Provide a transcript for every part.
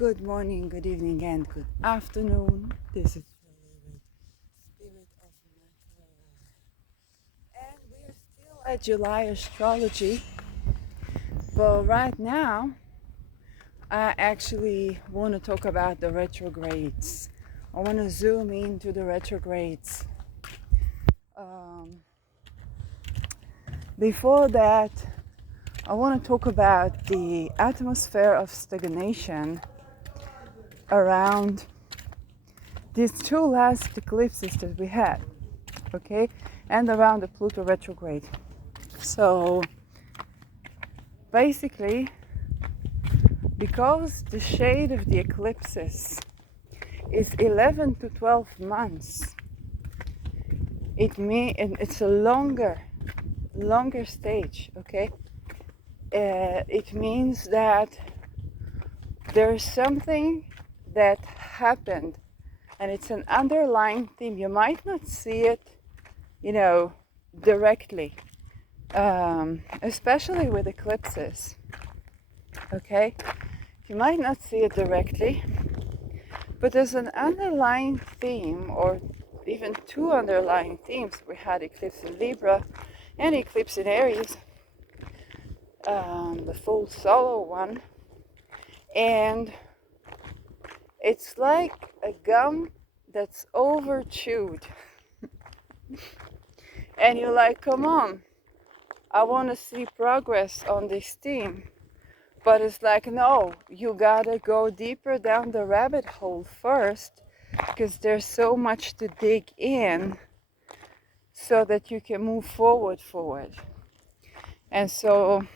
Good morning, good evening, and good afternoon. This is Spirit of Matter. And we're still at July astrology. But right now, I actually want to talk about the retrogrades. I want to zoom into the retrogrades. Before that, I want to talk about the atmosphere of stagnation around these two last eclipses that we had, okay, and around the Pluto retrograde. So basically, because the shade of the eclipses is 11 to 12 months, it's a longer stage, okay. It means that there's something that happened, and it's an underlying theme. You might not see it, directly, especially with eclipses, okay? You might not see it directly, but there's an underlying theme, or even two underlying themes. We had eclipse in Libra and eclipse in Aries, the full solar one, and it's like a gum that's over chewed. And you're like, come on, I want to see progress on this theme. But it's like, no, you gotta go deeper down the rabbit hole first, because there's so much to dig in so that you can move forward. And so,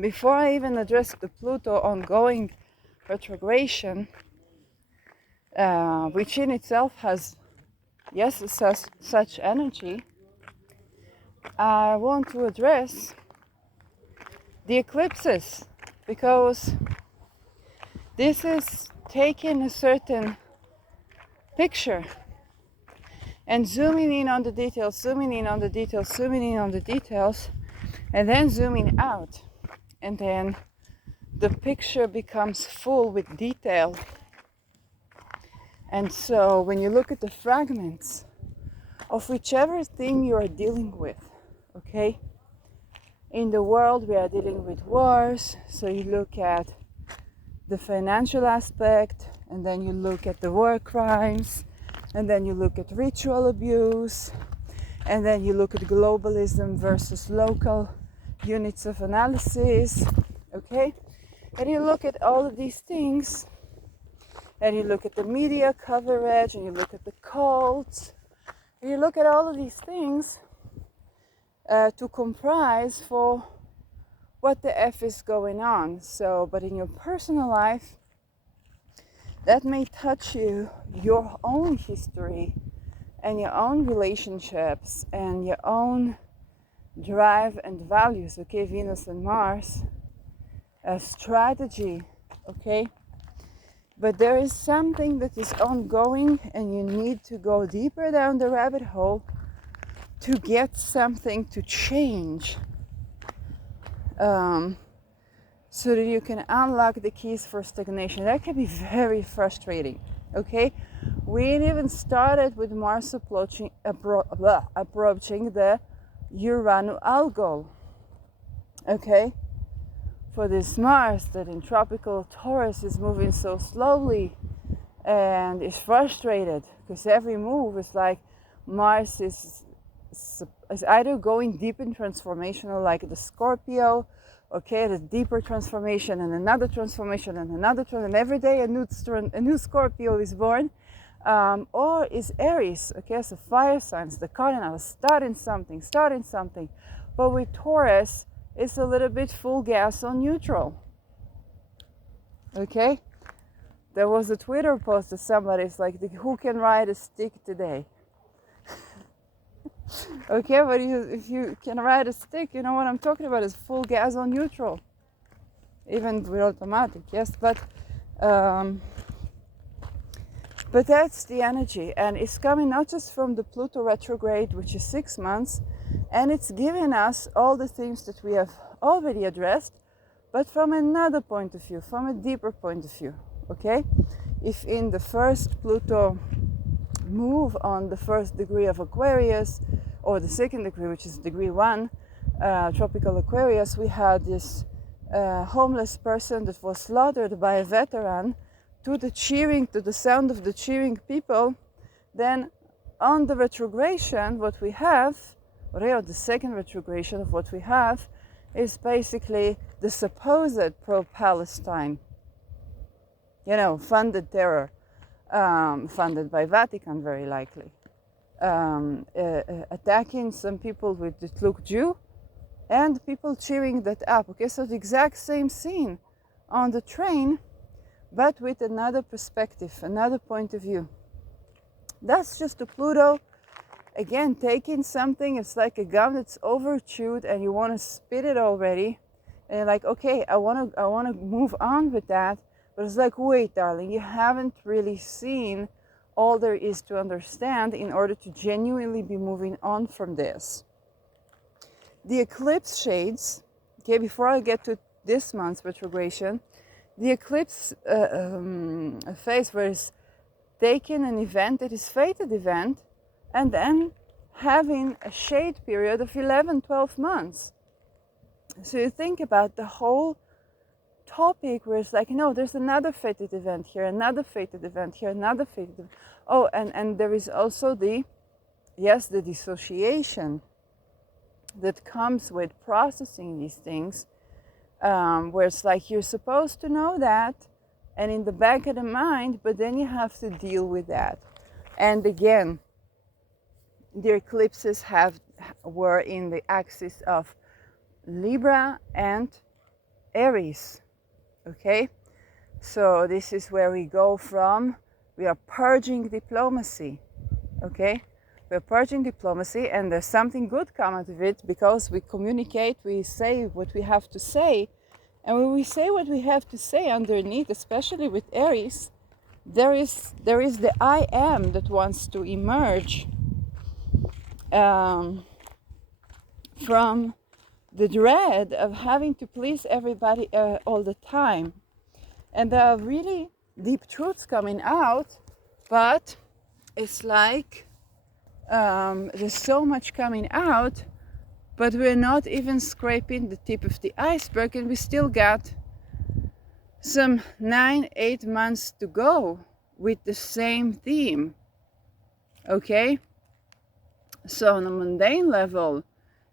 before I even address the Pluto ongoing retrogradation, which in itself has, yes, such energy, I want to address the eclipses, because this is taking a certain picture and zooming in on the details, and then zooming out, and then the picture becomes full with detail. And so when you look at the fragments of whichever thing you are dealing with, okay, in the world we are dealing with wars, so you look at the financial aspect, and then you look at the war crimes, and then you look at ritual abuse, and then you look at globalism versus local units of analysis, okay? And you look at all of these things, and you look at the media coverage, and you look at the cults, and you look at all of these things to comprise for what the F is going on. So, but in your personal life, that may touch your own history and your own relationships and your own drive and values, okay? Venus and Mars, a strategy, okay? But there is something that is ongoing, and you need to go deeper down the rabbit hole to get something to change, so that you can unlock the keys for stagnation. That can be very frustrating, okay? We ain't even started with Mars approaching the Uranu algol, okay? For this Mars that in tropical Taurus is moving so slowly and is frustrated, because every move is like Mars is either going deep in transformational, like the Scorpio, okay, the deeper transformation and another transformation and another and every day a new Scorpio is born, or is Aries, okay, so fire signs, the cardinal, starting something. But with Taurus, it's a little bit full gas on neutral, okay? There was a Twitter post that somebody's like, who can ride a stick today? Okay, but if you can ride a stick, you know what I'm talking about, is full gas on neutral, even with automatic, yes, but that's the energy, and it's coming not just from the Pluto retrograde, which is 6 months, and it's giving us all the themes that we have already addressed, but from another point of view, from a deeper point of view, okay? If in the first Pluto move on the first degree of Aquarius, or the second degree, which is degree 1, tropical Aquarius, we had this homeless person that was slaughtered by a veteran to the cheering, to the sound of the cheering people. Then on the retrogration, what we have, or the second retrogration of what we have, is basically the supposed pro-Palestine, funded terror, funded by Vatican very likely, attacking some people that look Jew, and people cheering that up. Okay, so the exact same scene on the train, but with another perspective, another point of view. That's just a Pluto, again, taking something. It's like a gum that's over-chewed and you want to spit it already. And you're like, okay, I want to move on with that. But it's like, wait, darling, you haven't really seen all there is to understand in order to genuinely be moving on from this. The eclipse shades, okay, before I get to this month's retrogration, the eclipse phase where it's taking an event that is fated event and then having a shade period of 11-12 months. So you think about the whole topic where it's like, there's another fated event here, another fated event here, another fated event. Oh, and there is also the dissociation that comes with processing these things, where it's like you're supposed to know that and in the back of the mind, but then you have to deal with that. And again, the eclipses were in the axis of Libra and Aries, okay? So this is where we go from, we are purging diplomacy, okay? We're purging diplomacy, and there's something good come out of it because we communicate, we say what we have to say. And when we say what we have to say underneath, especially with Aries, there is the I am that wants to emerge from the dread of having to please everybody all the time. And there are really deep truths coming out, but it's like there's so much coming out, but we're not even scraping the tip of the iceberg, and we still got some 9-8 months to go with the same theme, okay? So on a mundane level,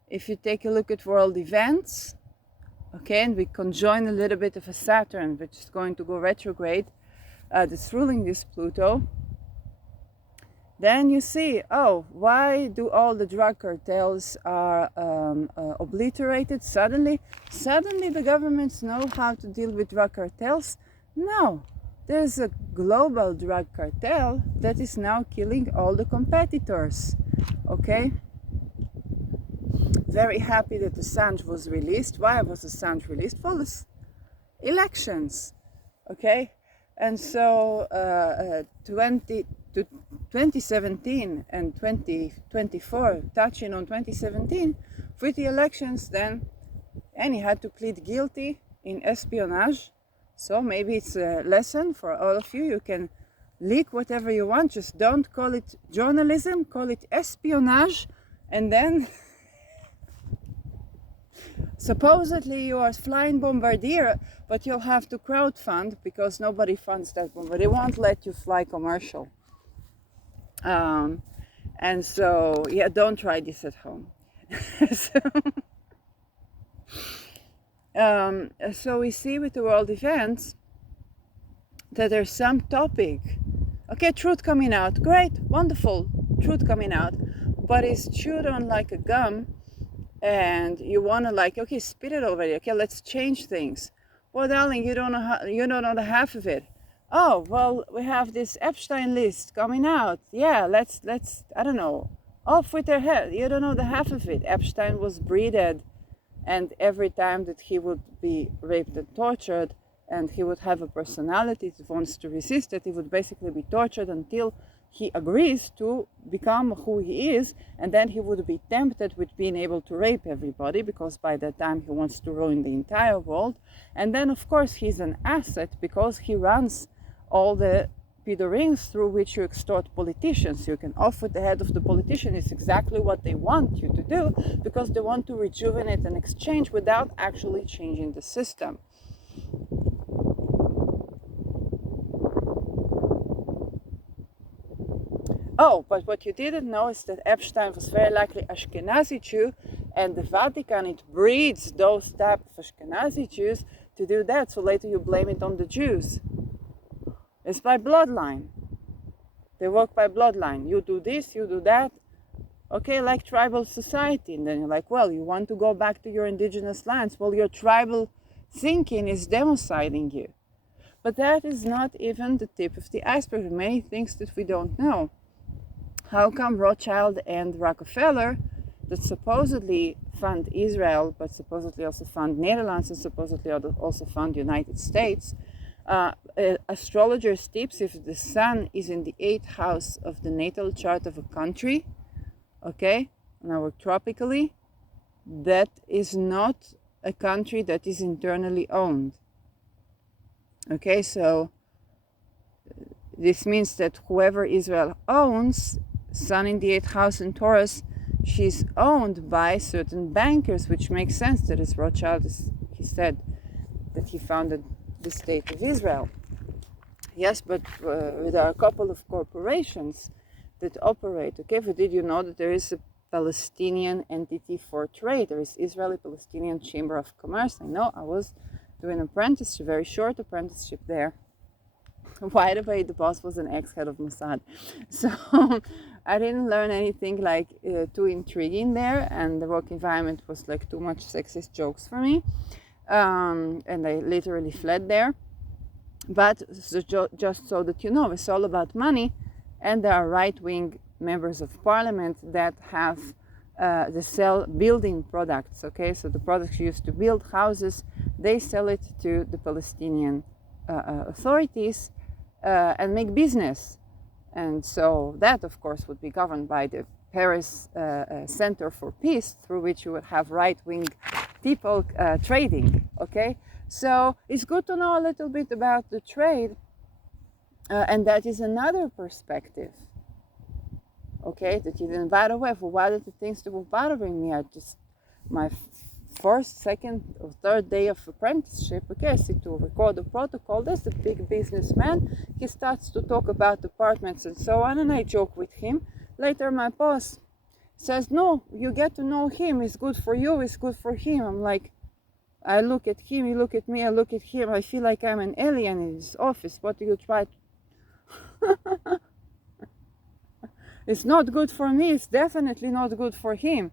if you take a look at world events, okay, and we conjoin a little bit of a Saturn, which is going to go retrograde, that's ruling this Pluto, then you see, why do all the drug cartels are obliterated suddenly? Suddenly the governments know how to deal with drug cartels? No, there's a global drug cartel that is now killing all the competitors, okay? Very happy that Assange was released. Why was Assange released? For the elections, okay? And so 2017 and 2024, touching on 2017, with the elections then, and he had to plead guilty in espionage. So maybe it's a lesson for all of you. You can leak whatever you want, just don't call it journalism, call it espionage, and then supposedly you are flying bombardier, but you'll have to crowdfund because nobody funds that bombardier. They won't let you fly commercial. And so, don't try this at home. So we see with the world events that there's some topic. Okay, truth coming out. Great, wonderful, truth coming out. But it's chewed on like a gum. And you want to okay, spit it already. Okay, let's change things. Well, darling, you don't know the half of it. Oh, well, we have this Epstein list coming out. Yeah, let's I don't know, off with their head. You don't know the half of it. Epstein was breeded, and every time that he would be raped and tortured, and he would have a personality that wants to resist it. He would basically be tortured until he agrees to become who he is, and then he would be tempted with being able to rape everybody, because by that time he wants to ruin the entire world. And then of course he's an asset because he runs all the rings through which you extort politicians. You can offer the head of the politician is exactly what they want you to do, because they want to rejuvenate an exchange without actually changing the system. Oh, but what you didn't know is that Epstein was very likely Ashkenazi Jew, and the Vatican, it breeds those type of Ashkenazi Jews to do that, so later you blame it on the Jews. It's by bloodline. They work by bloodline. You do this, you do that. Okay, like tribal society. And then you're like, well, you want to go back to your indigenous lands. Well, your tribal thinking is demociding you. But that is not even the tip of the iceberg. There are many things that we don't know. How come Rothschild and Rockefeller, that supposedly fund Israel, but supposedly also fund Netherlands, and supposedly also fund the United States, astrologers tips if the sun is in the 8th house of the natal chart of a country, okay, now tropically, that is not a country that is internally owned. Okay, so this means that whoever Israel owns, sun in the 8th house in Taurus, she's owned by certain bankers, which makes sense. That is Rothschild, he said that he founded the state of Israel. Yes, but there are a couple of corporations that operate. Okay, but did you know that there is a Palestinian entity for trade? There is Israeli-Palestinian Chamber of Commerce. I know, I was doing an apprenticeship, very short apprenticeship there. By the way, the boss was an ex-head of Mossad. So I didn't learn anything like too intriguing there, and the work environment was like too much sexist jokes for me. And I literally fled there. But just so that you know, it's all about money, and there are right-wing members of parliament that have they sell building products. Okay, so the products used to build houses, they sell it to the Palestinian authorities and make business. And so that, of course, would be governed by the Paris Center for Peace, through which you would have right-wing people trading. Okay, so it's good to know a little bit about the trade, and that is another perspective. Okay, that you didn't. By the way, for one of the things that were bothering me, my first, second, or third day of apprenticeship, okay, I sit to record the protocol. There's a big businessman. He starts to talk about apartments and so on, and I joke with him. Later, my boss says, no, you get to know him. It's good for you. It's good for him. I'm like, I look at him, you look at me, I look at him. I feel like I'm an alien in his office. What do you try to... It's not good for me. It's definitely not good for him.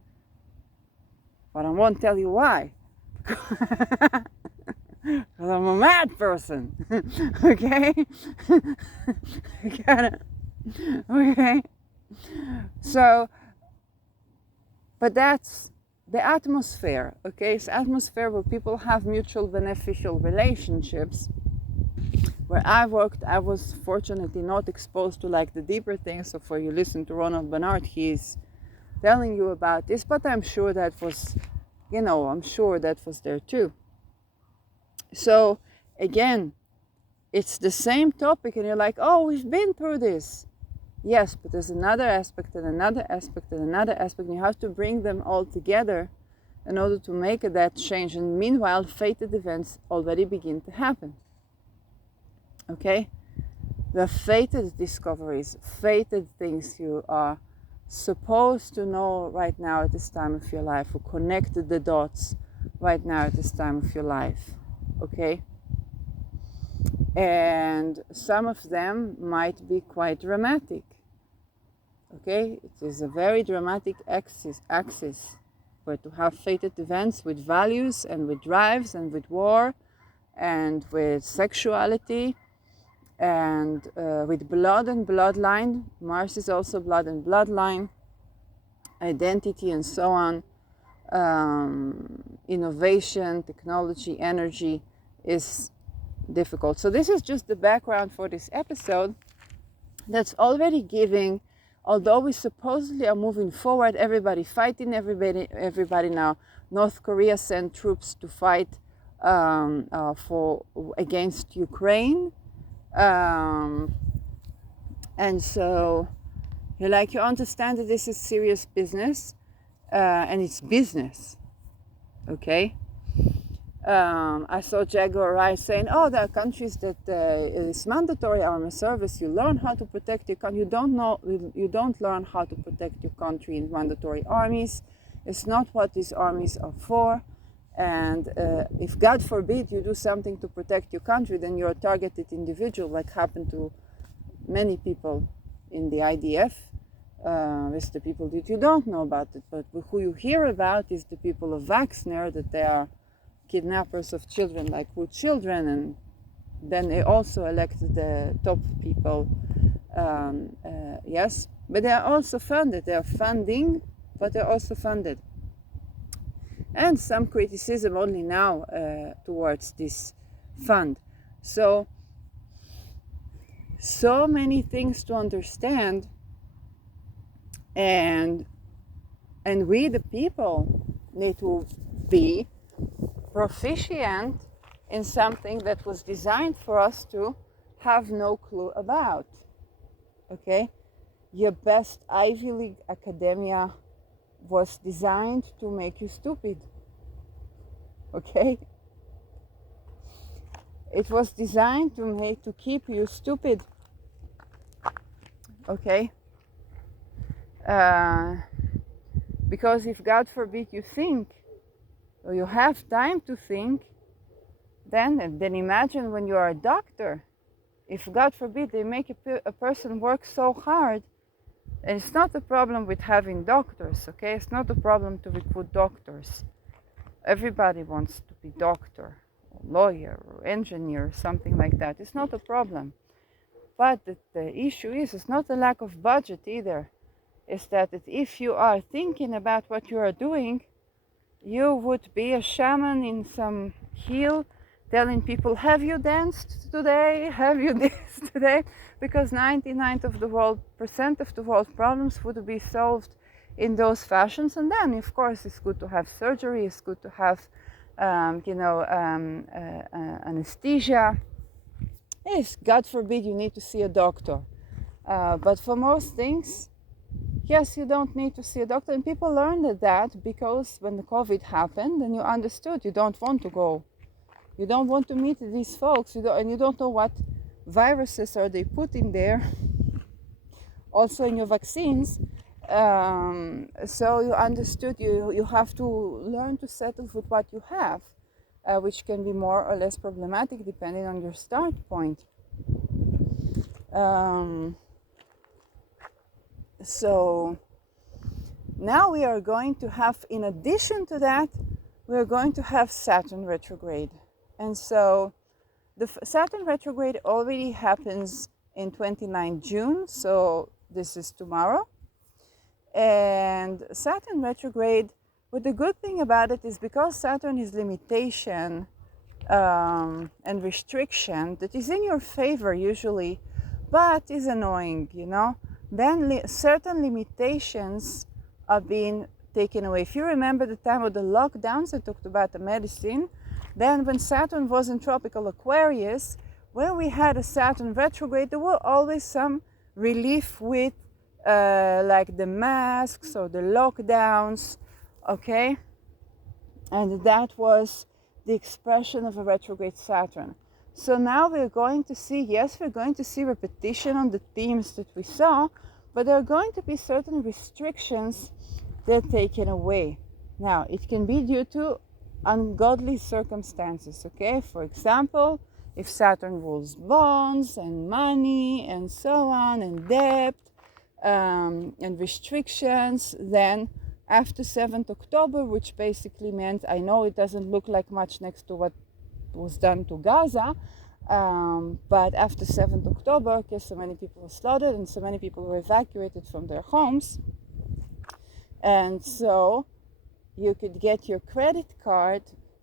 But I won't tell you why. Because I'm a mad person. Okay? Okay? So, but that's the atmosphere. Okay? It's atmosphere where people have mutual beneficial relationships. Where I worked, I was fortunately not exposed to like the deeper things. So for you listen to Ronald Bernard, he's telling you about this, but I'm sure that was, I'm sure that was there too. So again, it's the same topic and you're like, oh, we've been through this. Yes, but there's another aspect and another aspect and another aspect, and you have to bring them all together in order to make that change. And meanwhile, fated events already begin to happen. Okay? The fated discoveries, fated things you are supposed to know right now at this time of your life, or connect the dots right now at this time of your life. Okay? And some of them might be quite dramatic. Okay? It is a very dramatic axis where to have fated events with values and with drives and with war and with sexuality and with blood and bloodline. Mars is also blood and bloodline, identity and so on. Innovation, technology, energy is difficult. So this is just the background for this episode that's already giving, although we supposedly are moving forward, everybody fighting, everybody now. North Korea sent troops to fight against Ukraine. And so you understand that this is serious business, and it's business, okay? I saw Jaguar Rice saying, "Oh, there are countries that it's mandatory armed service. You learn how to protect your country. You don't learn how to protect your country in mandatory armies. It's not what these armies are for. And if God forbid you do something to protect your country, then you're a targeted individual, like happened to many people in the IDF. It's the people that you don't know about it, but who you hear about is the people of Wagner, that they are kidnappers of children, like with children, and then they also elected the top people. Yes, but they are also funded. They are funding, but they're also funded. And some criticism only now towards this fund. So many things to understand, and we the people need to be proficient in something that was designed for us to have no clue about. Okay, your best Ivy League academia was designed to make you stupid. Okay, it was designed to keep you stupid. Okay, because if God forbid you think, or you have time to think, then imagine when you are a doctor. If God forbid they make a person work so hard, and it's not a problem with having doctors, okay? It's not a problem to recruit doctors. Everybody wants to be doctor, or lawyer, or engineer, or something like that. It's not a problem. But the issue is, it's not a lack of budget either. It's that if you are thinking about what you are doing, you would be a shaman in some hill telling people, have you danced today? Have you this today? Because 99% of the world's problems would be solved in those fashions. And then, of course, it's good to have surgery. It's good to have, anesthesia. Yes, God forbid you need to see a doctor. But for most things, yes, you don't need to see a doctor. And people learned that because when the COVID happened, then you understood you don't want to go. You don't want to meet these folks, and you don't know what viruses are they putting there, also in your vaccines. So you understood you have to learn to settle with what you have, which can be more or less problematic depending on your start point. So now we are going to have, in addition to that, we are going to have Saturn retrograde. And so the Saturn retrograde already happens in 29 June, so this is tomorrow. And Saturn retrograde, but the good thing about it is because Saturn is limitation and restriction, that is in your favor usually, but is annoying, then certain limitations are being taken away. If you remember the time of the lockdowns, I talked about the medicine. Then when Saturn was in tropical Aquarius, when we had a Saturn retrograde, there were always some relief with like the masks or the lockdowns, okay? And that was the expression of a retrograde Saturn. So now we're going to see, we're going to see repetition on the themes that we saw, but there are going to be certain restrictions that are taken away. Now, it can be due to ungodly circumstances, okay? For example, if Saturn rules bonds and money and so on, and debt and restrictions, then after 7th October, which basically meant, I know it doesn't look like much next to what was done to Gaza, but after 7th October, because so many people were slaughtered and so many people were evacuated from their homes, and so you could get your credit card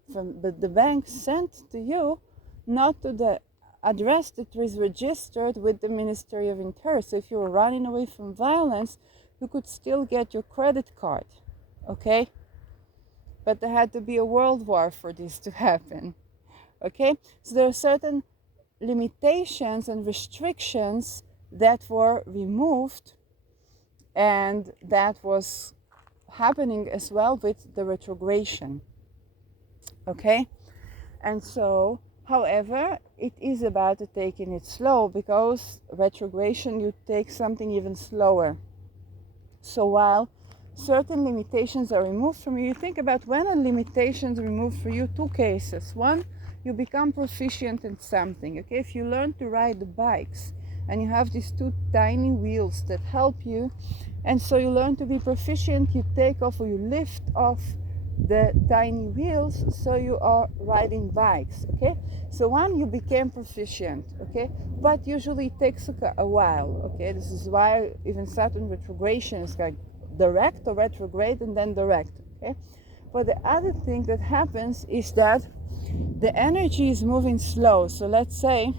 but the bank sent to you not to the address that is registered with the Ministry of Interior. So if you were running away from violence, you could still get your credit card, okay? But there had to be a world war for this to happen, okay? So there are certain limitations and restrictions that were removed, and that was happening as well with the retrogradation, okay? And so, however, it is about taking it slow, because retrogradation, you take something even slower. So while certain limitations are removed from you, you think about when a limitation is removed for you, two cases. One, you become proficient in something, okay? If you learn to ride the bikes and you have these two tiny wheels that help you, and so you learn to be proficient, you take off or you lift off the tiny wheels, so you are riding bikes, okay? So one, you became proficient, okay? But usually it takes a while, okay? This is why even Saturn retrogradation is like direct or retrograde and then direct, okay? But the other thing that happens is that the energy is moving slow. So let's say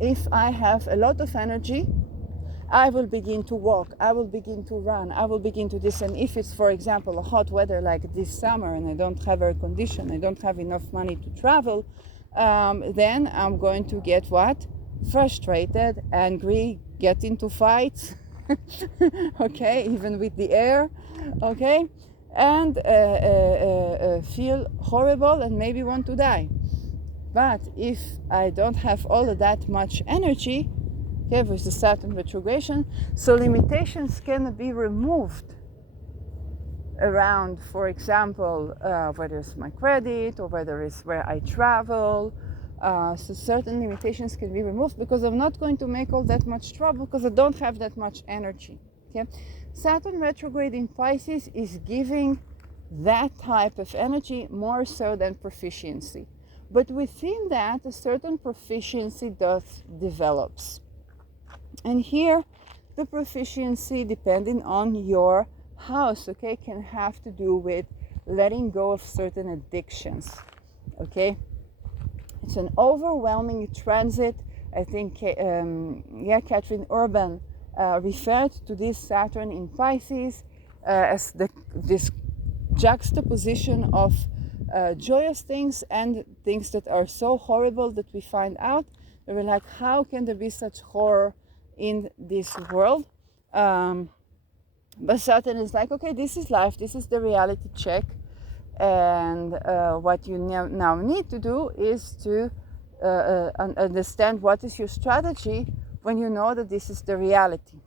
if I have a lot of energy, I will begin to walk, I will begin to run, I will begin to this. And if it's, for example, a hot weather like this summer and I don't have air condition, I don't have enough money to travel, then I'm going to get what? Frustrated, angry, get into fights, okay, even with the air, okay, and feel horrible and maybe want to die. But if I don't have all of that much energy, okay, with the Saturn retrogradation, so limitations can be removed around, for example, whether it's my credit or whether it's where I travel. So certain limitations can be removed because I'm not going to make all that much trouble because I don't have that much energy. Okay, Saturn retrograde in Pisces is giving that type of energy more so than proficiency. But within that, a certain proficiency develops. And here, the proficiency, depending on your house, okay, can have to do with letting go of certain addictions, okay? It's an overwhelming transit. I think, Catherine Urban referred to this Saturn in Pisces as this juxtaposition of joyous things and things that are so horrible that we find out. And we're like, how can there be such horror in this world? But Saturn is like, okay, this is life, this is the reality check, and what you now need to do is to understand what is your strategy when you know that this is the reality.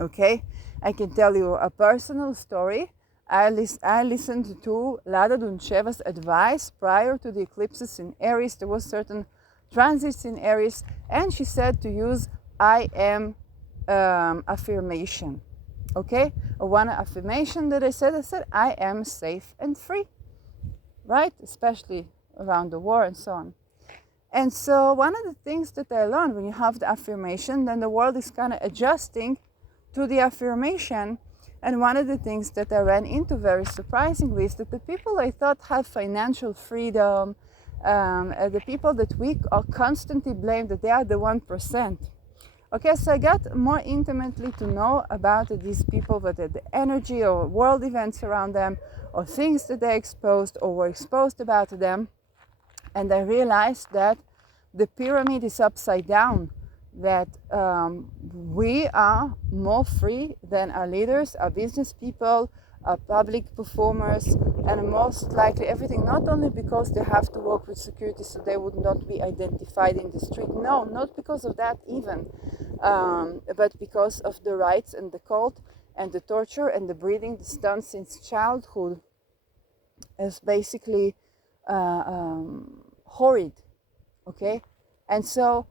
Okay, I can tell you a personal story. I listened to Lada Duncheva's advice prior to the eclipses in Aries. There was certain transits in Aries, and she said to use I am affirmation. Okay, one affirmation that I said I am safe and free, right? Especially around the war and so on. And so one of the things that I learned, when you have the affirmation, then the world is kind of adjusting to the affirmation. And one of the things that I ran into very surprisingly is that the people I thought have financial freedom, the people that we are constantly blamed that they are the 1%. Okay, so I got more intimately to know about these people, whether the energy or world events around them, or things that they exposed or were exposed about them. And I realized that the pyramid is upside down, that we are more free than our leaders, our business people, our public performers, and most likely everything, not only because they have to work with security so they would not be identified in the street. No, not because of that even, but because of the rights and the cult and the torture and the breeding that's done since childhood is basically horrid, okay? And so,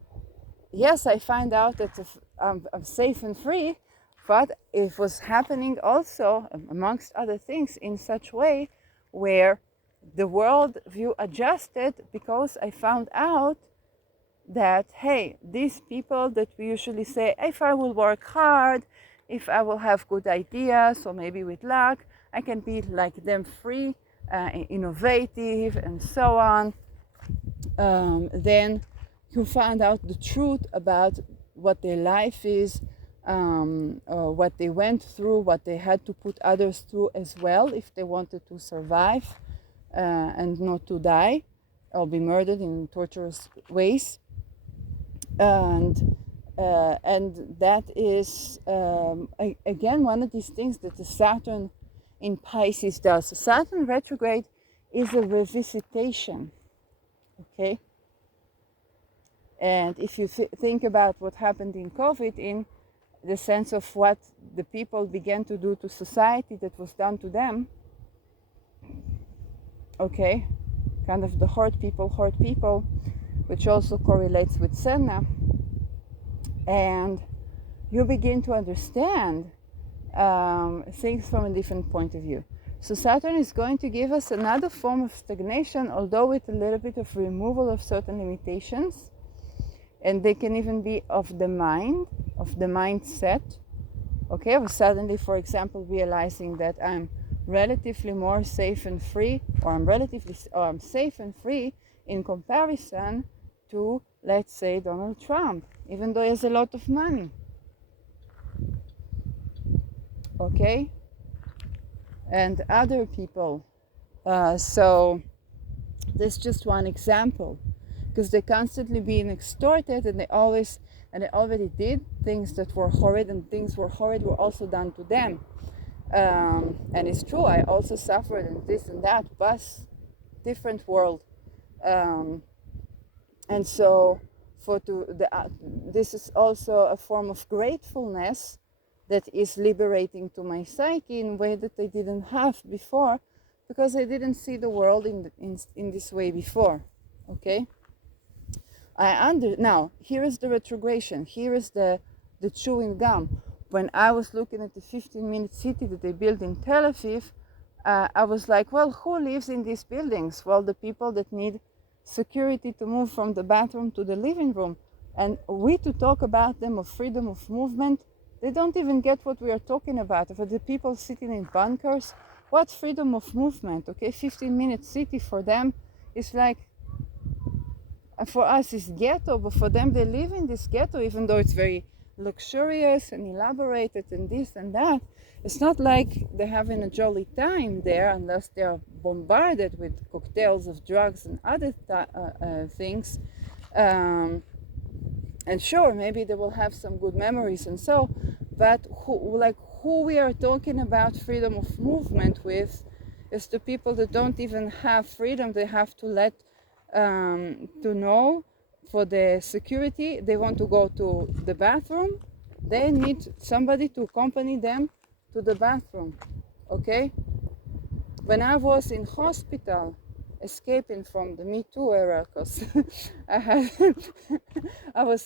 yes, I find out that I'm safe and free, but it was happening also, amongst other things, in such way where the world view adjusted because I found out that, hey, these people that we usually say, if I will work hard, if I will have good ideas, or maybe with luck, I can be like them, free, innovative, and so on. then you find out the truth about what their life is, what they went through, what they had to put others through as well if they wanted to survive and not to die or be murdered in torturous ways. And that is, again, one of these things that the Saturn in Pisces does. Saturn retrograde is a revisitation, okay? And if you think about what happened in COVID, in the sense of what the people began to do to society that was done to them, okay, kind of the hurt people, which also correlates with Senna, and you begin to understand things from a different point of view. So Saturn is going to give us another form of stagnation, although with a little bit of removal of certain limitations, and they can even be of the mind, of the mindset. Okay, or suddenly, for example, realizing that I'm relatively more safe and free, or I'm safe and free in comparison to, let's say, Donald Trump, even though he has a lot of money. Okay, and other people. So this is just one example, because they're constantly being extorted, and they already did things that were horrid, and things were horrid were also done to them. And it's true, I also suffered and this and that, but different world. And so this is also a form of gratefulness that is liberating to my psyche in a way that I didn't have before, because I didn't see the world in this way before. Okay? Now, here is the retrogression. Here is the chewing gum. When I was looking at the 15-minute city that they built in Tel Aviv, I was like, well, who lives in these buildings? Well, the people that need security to move from the bathroom to the living room. And we to talk about them of freedom of movement, they don't even get what we are talking about. For the people sitting in bunkers, what freedom of movement? Okay, 15-minute city for them is like, for us it's ghetto, but for them they live in this ghetto, even though it's very luxurious and elaborated and this and that. It's not like they're having a jolly time there unless they are bombarded with cocktails of drugs and other things. And sure, maybe they will have some good memories and so, but who we are talking about freedom of movement with is the people that don't even have freedom. They have to let to know for the security they want to go to the bathroom. They need somebody to accompany them to the bathroom. Okay? When I was in hospital, escaping from the Me Too era, because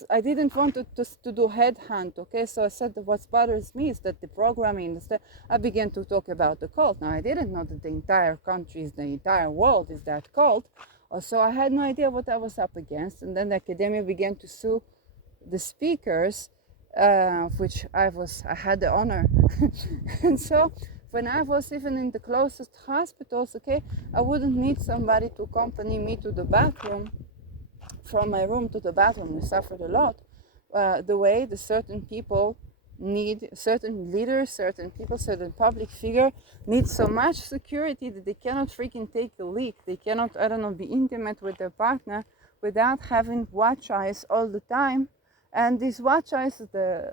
I didn't want to do headhunt, okay? So I said that what bothers me is that the programming, I began to talk about the cult. Now, I didn't know that the entire country, the entire world is that cult. So I had no idea what I was up against. And then the academia began to sue the speakers, which I had the honor. And so when I was even in the closest hospitals, okay, I wouldn't need somebody to accompany me to the bathroom, from my room to the bathroom. I suffered a lot. The way the certain people need, certain leaders, certain people, certain public figure need so much security that they cannot freaking take a leak. They cannot, be intimate with their partner without having watch eyes all the time. And these watch eyes,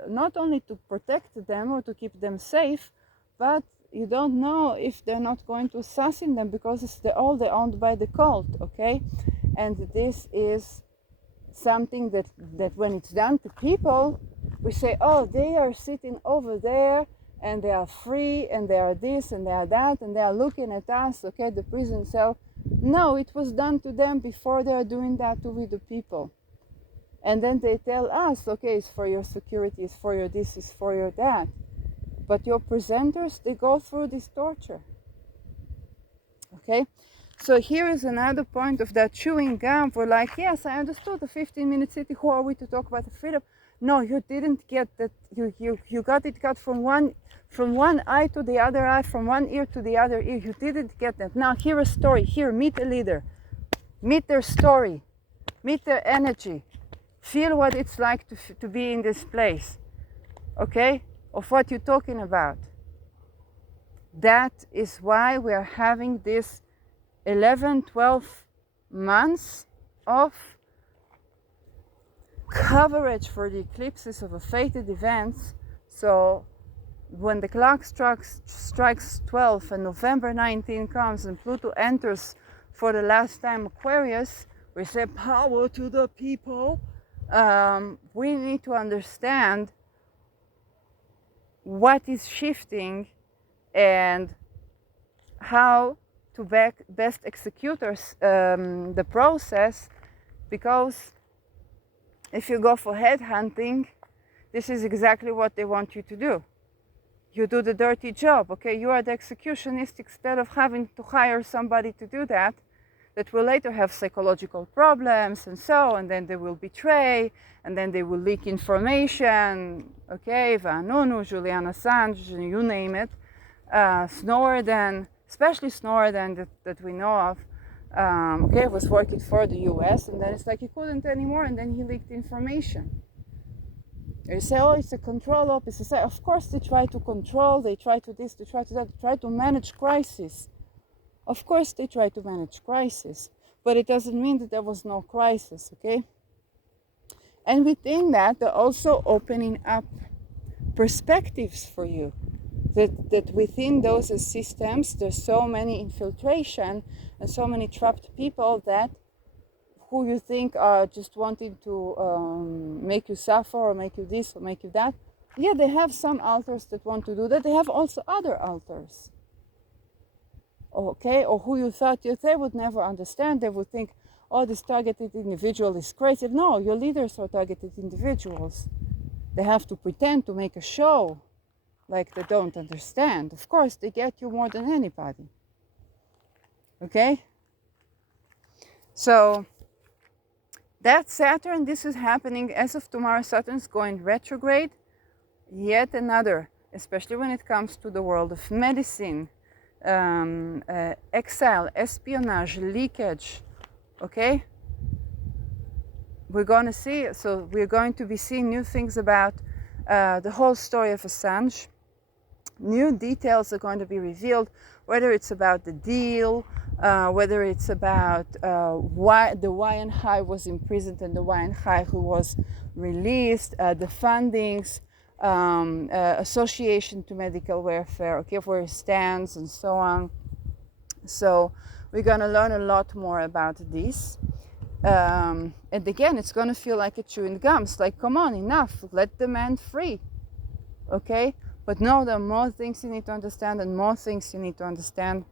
not only to protect them or to keep them safe, but you don't know if they're not going to assassinate them, because they're owned by the cult, okay? And this is something that when it's done to people, we say, oh, they are sitting over there and they are free and they are this and they are that and they are looking at us, okay, the prison cell. No, it was done to them before they are doing that to the people. And then they tell us, okay, it's for your security, it's for your this, it's for your that. But your presenters, they go through this torture. Okay? So here is another point of that chewing gum. We're like, yes, I understood the 15-minute city. Who are we to talk about the freedom? No, you didn't get that. You got it cut from one eye to the other eye, from one ear to the other ear. You didn't get that. Now hear a story. Here, meet a leader. Meet their story. Meet their energy. Feel what it's like to be in this place, okay? Of what you're talking about. That is why we are having this 11, 12 months of coverage for the eclipses of a fated events. So when the clock strikes 12 and November 19 comes and Pluto enters for the last time Aquarius, we say power to the people. We need to understand what is shifting and how to best execute the process, because if you go for headhunting, this is exactly what they want you to do. You do the dirty job, okay? You are the executionist instead of having to hire somebody to do that will later have psychological problems and so, and then they will betray, and then they will leak information, okay? Vanunu, Julian Assange, you name it. Snowden, especially Snowden that we know of, okay, was working for the US, and then it's like he couldn't anymore, and then he leaked information. You say, oh, it's a control office. Of course they try to control, they try to this, they try to that, they try to manage crisis. Of course they try to manage crisis, but it doesn't mean that there was no crisis, okay? And within that, they're also opening up perspectives for you. That within those systems, there's so many infiltration and so many trapped people that who you think are just wanting to make you suffer or make you this or make you that. Yeah, they have some alters that want to do that. They have also other alters. Okay, or who you thought they would never understand. They would think, oh, this targeted individual is crazy. No, your leaders are targeted individuals. They have to pretend to make a show like they don't understand. Of course, they get you more than anybody. Okay? So, that Saturn, this is happening as of tomorrow. Saturn's going retrograde. Yet another, especially when it comes to the world of medicine, exile, espionage, leakage, okay? We're going to see, so we're going to be seeing new things about the whole story of Assange. New details are going to be revealed, whether it's about the deal, whether it's about why the YN High was imprisoned and the YN High who was released, the fundings, association to medical welfare, okay, where it stands and so on. So we're going to learn a lot more about this. And again, it's going to feel like a chewing gum. It's like, come on, enough, let the man free, okay? But no, there are more things you need to understand and more things you need to understand.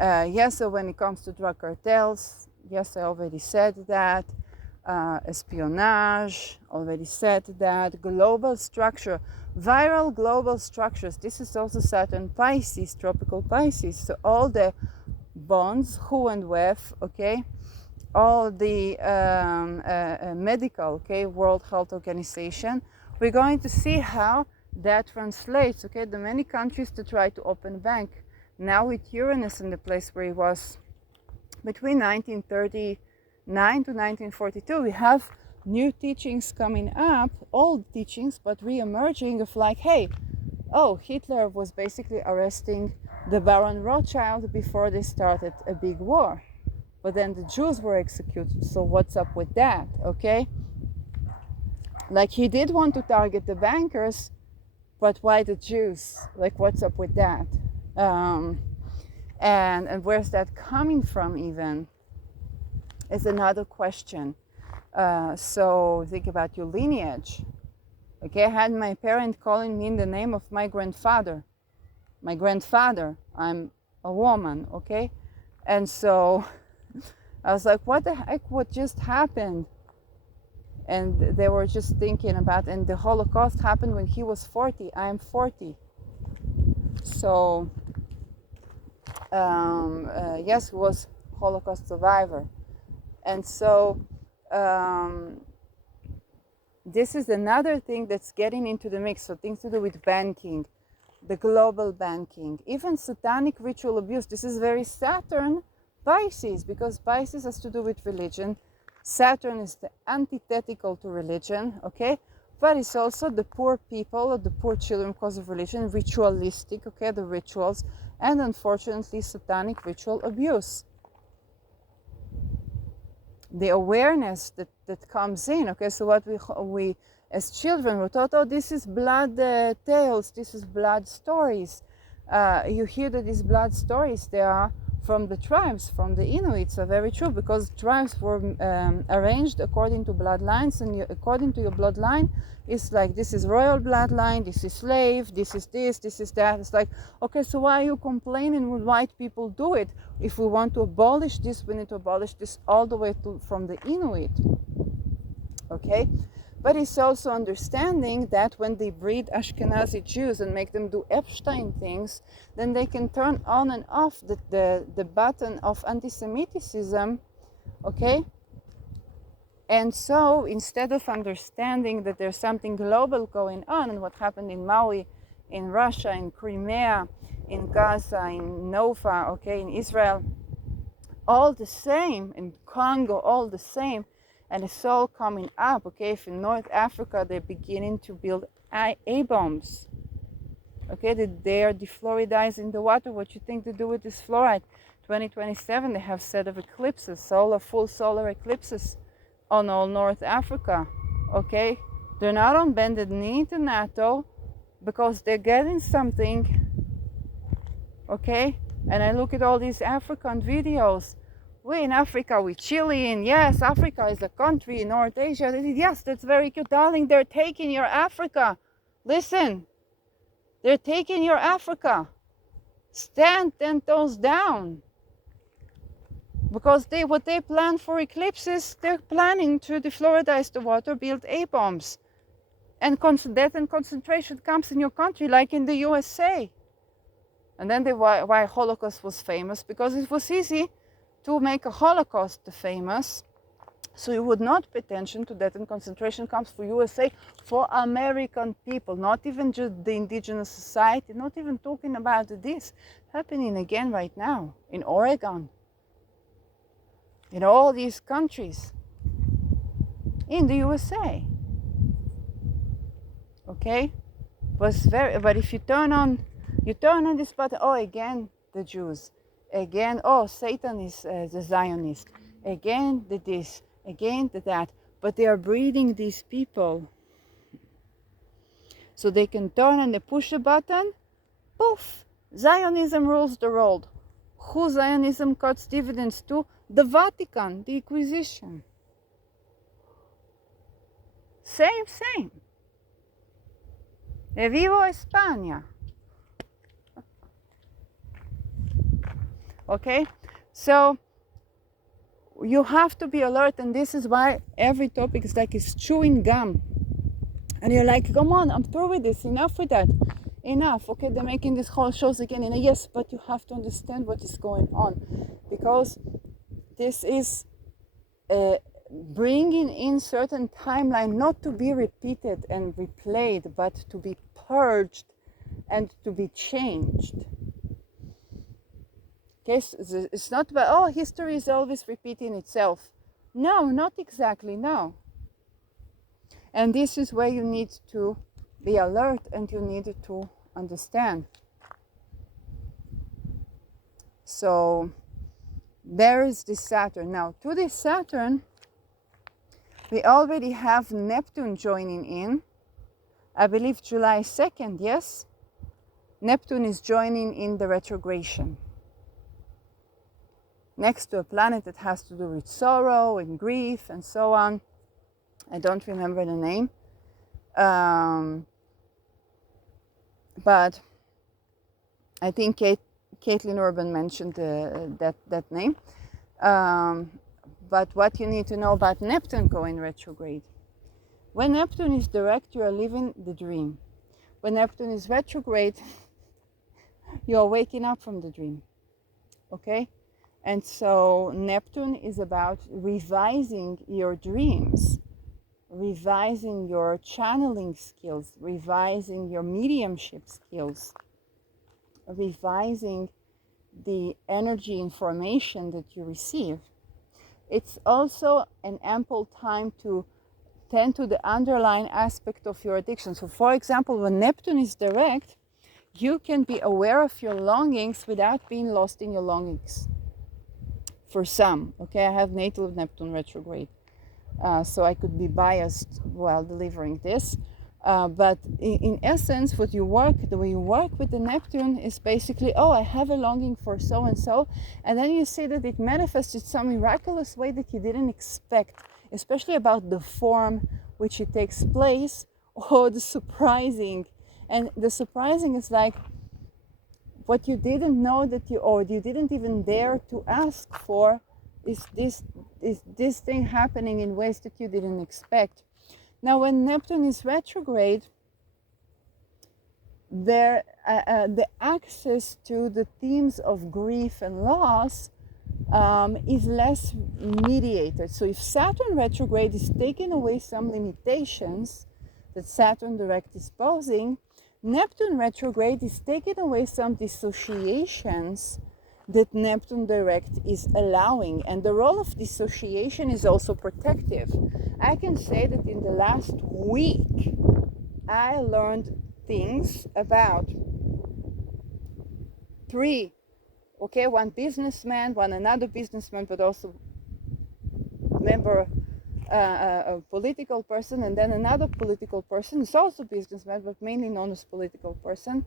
Yes, so when it comes to drug cartels, yes, I already said that. Espionage, already said that. Global structure, viral global structures. This is also Saturn Pisces, tropical Pisces. So all the bonds, WHO and WEF, okay, all the medical, okay, World Health Organization. We're going to see how that translates, okay, the many countries to try to open a bank. Now with Uranus in the place where it was between 1939 to 1942, we have new teachings coming up, old teachings, but re-emerging of like, hey, oh, Hitler was basically arresting the Baron Rothschild before they started a big war. But then the Jews were executed, so what's up with that, okay? Like he did want to target the bankers, but why the Jews? Like what's up with that? And where's that coming from even? Is another question. So think about your lineage. Okay, I had my parent calling me in the name of my grandfather. My grandfather, I'm a woman, okay? And so I was like, what the heck, what just happened? And they were just thinking about, and the Holocaust happened when he was 40. I am 40. So, yes, he was Holocaust survivor. And so, this is another thing that's getting into the mix. So things to do with banking, the global banking, even satanic ritual abuse. This is very Saturn Pisces, because Pisces has to do with religion. Saturn is the antithetical to religion, okay? But it's also the poor people, or the poor children because of religion, ritualistic, okay, the rituals, and unfortunately satanic ritual abuse. The awareness that comes in, okay, so what we as children were taught, oh, this is blood tales, this is blood stories. You hear that these blood stories, they are from the tribes, from the Inuits, are very true, because tribes were arranged according to bloodlines, and according to your bloodline, it's like, this is royal bloodline, this is slave, this is this is that. It's like, okay, so why are you complaining when white people do it? If we want to abolish this, we need to abolish this all the way from the Inuit, okay? But it's also understanding that when they breed Ashkenazi Jews and make them do Epstein things, then they can turn on and off the button of anti-Semitism, okay? And so instead of understanding that there's something global going on, and what happened in Maui, in Russia, in Crimea, in Gaza, in Nova, okay, in Israel, all the same, in Congo, all the same, and it's all coming up, okay? If in North Africa they're beginning to build A-bombs, okay? They are defluoridizing the water. What you think to do with this fluoride? 2027 they have set of eclipses, full solar eclipses on all North Africa, okay? They're not on bended knee to NATO because they're getting something, okay? And I look at all these African videos. We in Africa, we Chile, and yes, Africa is a country in North Asia. Yes, that's very good, darling. They're taking your Africa. Listen, they're taking your Africa. Stand 10 toes down. Because what they plan for eclipses, they're planning to defluoridize the water, build A-bombs. And death and concentration camps in your country, like in the USA. And then why Holocaust was famous, because it was easy to make a Holocaust famous, so you would not pay attention to death and concentration camps for USA, for American people, not even just the indigenous society, not even talking about this happening again right now in Oregon, in all these countries, in the USA. Okay, but if you turn on this button, oh, again the Jews. Again, oh, Satan is the Zionist. Again, this. Again, that. But they are breeding these people. So they can turn and they push a button, poof, Zionism rules the world. Who Zionism cuts dividends to? The Vatican, the Inquisition. Same. E vivo España. Okay, so you have to be alert, and this is why every topic is like it's chewing gum, and you're like, come on, I'm through with this, enough with that, enough. Okay, they're making these whole shows again, and yes, but you have to understand what is going on, because this is bringing in certain timeline, not to be repeated and replayed, but to be purged and to be changed. Okay, so it's not about, oh, history is always repeating itself. No, not exactly, no. And this is where you need to be alert and you need to understand. So there is this Saturn. Now, to this Saturn, we already have Neptune joining in. I believe July 2nd, yes? Neptune is joining in the retrogration. Next to a planet that has to do with sorrow and grief and so on. I don't remember the name. But I think Caitlin Urban mentioned that name. But what you need to know about Neptune going retrograde. When Neptune is direct, you are living the dream. When Neptune is retrograde, you are waking up from the dream. Okay? And so Neptune is about revising your dreams, revising your channeling skills, revising your mediumship skills, revising the energy information that you receive. It's also an ample time to tend to the underlying aspect of your addiction. So for example, when Neptune is direct, you can be aware of your longings without being lost in your longings. For some, okay, I have natal Neptune retrograde, so I could be biased while delivering this. But in essence, the way you work with the Neptune is basically, oh, I have a longing for so and so, and then you see that it manifests in some miraculous way that you didn't expect, especially about the form which it takes place, or the surprising. And the surprising is like what you didn't know that you didn't even dare to ask for, is this thing happening in ways that you didn't expect. Now, when Neptune is retrograde, the access to the themes of grief and loss is less mediated. So if Saturn retrograde is taking away some limitations that Saturn direct is posing, Neptune retrograde is taking away some dissociations that Neptune direct is allowing. And the role of dissociation is also protective. I can say that in the last week, I learned things about three, okay, one businessman, one another businessman, but also member, a political person, and then another political person is also businessman, but mainly known as political person.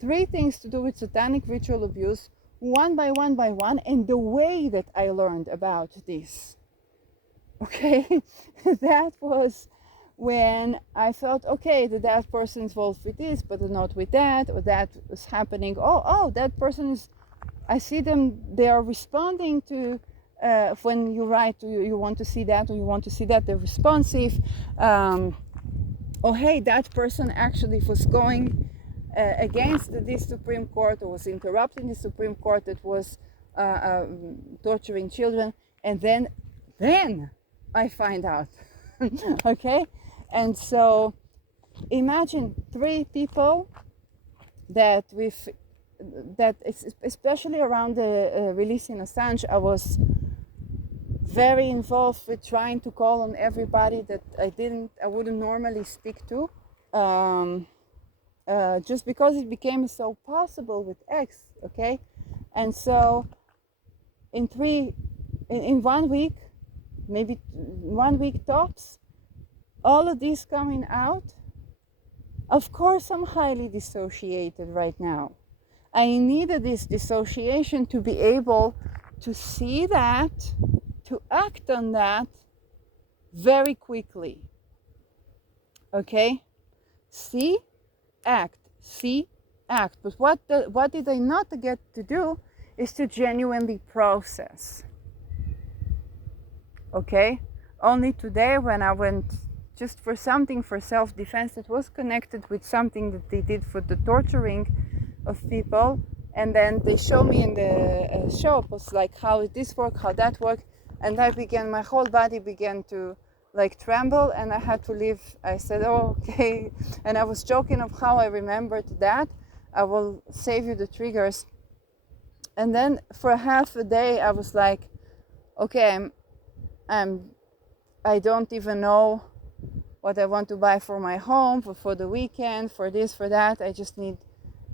Three things to do with satanic ritual abuse, one by one, and the way that I learned about this, okay, that was when I felt, okay, that person is involved with this, but not with that, or that was happening. Oh, that person is, I see them, they are responding to, when you write, you want to see that, or you want to see that, they're responsive. Oh, hey, that person actually was going against this Supreme Court, or was interrupting the Supreme Court that was torturing children, and then I find out, okay? And so imagine three people that especially around the releasing Assange, I was very involved with trying to call on everybody that I wouldn't normally speak to, just because it became so possible with X, okay? And so in 1 week, maybe 1 week tops, all of these coming out. Of course, I'm highly dissociated right now. I needed this dissociation to be able to see that, to act on that very quickly. Okay? See, act. But what did I not get to do is to genuinely process. Okay? Only today, when I went just for something for self-defense that was connected with something that they did for the torturing of people, and then they show me in the show, it was like how this work, how that worked, and my whole body began to like tremble, and I had to leave. I said, oh, okay, and I was joking of how I remembered that. I will save you the triggers. And then for half a day I was like, okay, I don't even know what I want to buy for my home, for the weekend, for this, for that. I just need,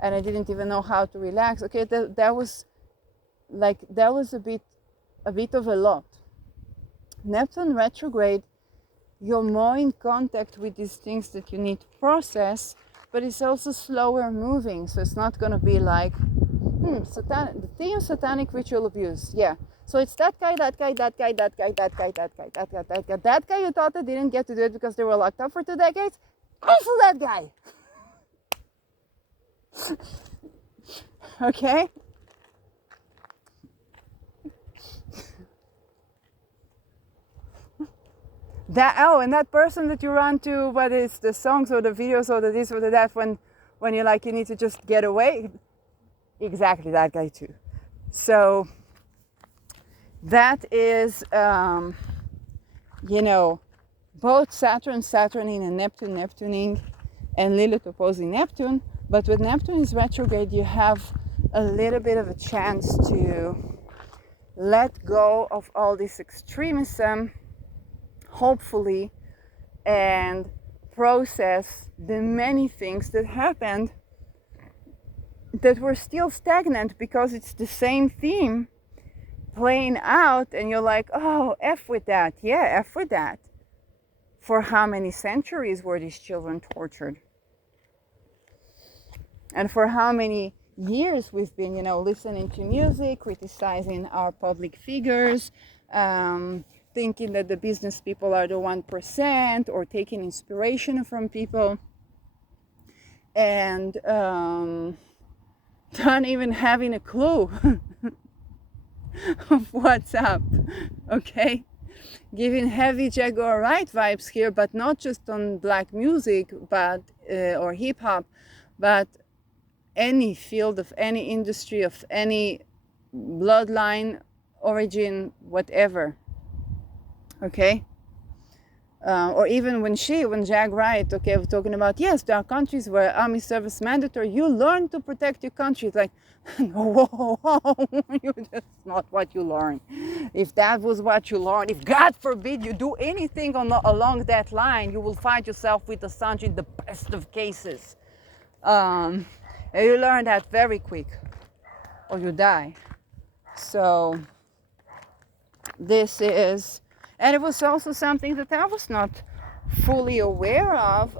and I didn't even know how to relax. Okay, that was a bit of a lot. Neptune retrograde, you're more in contact with these things that you need to process, but it's also slower moving, so it's not going to be like, the theme satanic ritual abuse, yeah. So it's that guy you thought they didn't get to do it because they were locked up for 2 decades. Also that guy. Okay? And that person that you run to, whether it's the songs or the videos or the this or the that, when you're like, you need to just get away, exactly that guy too. So that is, both Saturning and Neptuning, and Lilith opposing Neptune. But with Neptune is retrograde, you have a little bit of a chance to let go of all this extremism, hopefully, and process the many things that happened that were still stagnant because it's the same theme playing out, and you're like, oh, F with that. Yeah, F with that. For how many centuries were these children tortured? And for how many years we've been, listening to music, criticizing our public figures, thinking that the business people are the 1%, or taking inspiration from people, and not even having a clue of what's up, okay? Giving heavy Jaguar Wright vibes here, but not just on black music, but or hip hop, but any field of any industry of any bloodline, origin, whatever. Okay. Or even when Jag Wright, okay, we're talking about, yes, there are countries where army service mandatory. You learn to protect your country. It's like, no, that's not what you learn. If that was what you learned, if God forbid you do anything along that line, you will find yourself with Assange in the best of cases. And you learn that very quick, or you die. So this is, and it was also something that I was not fully aware of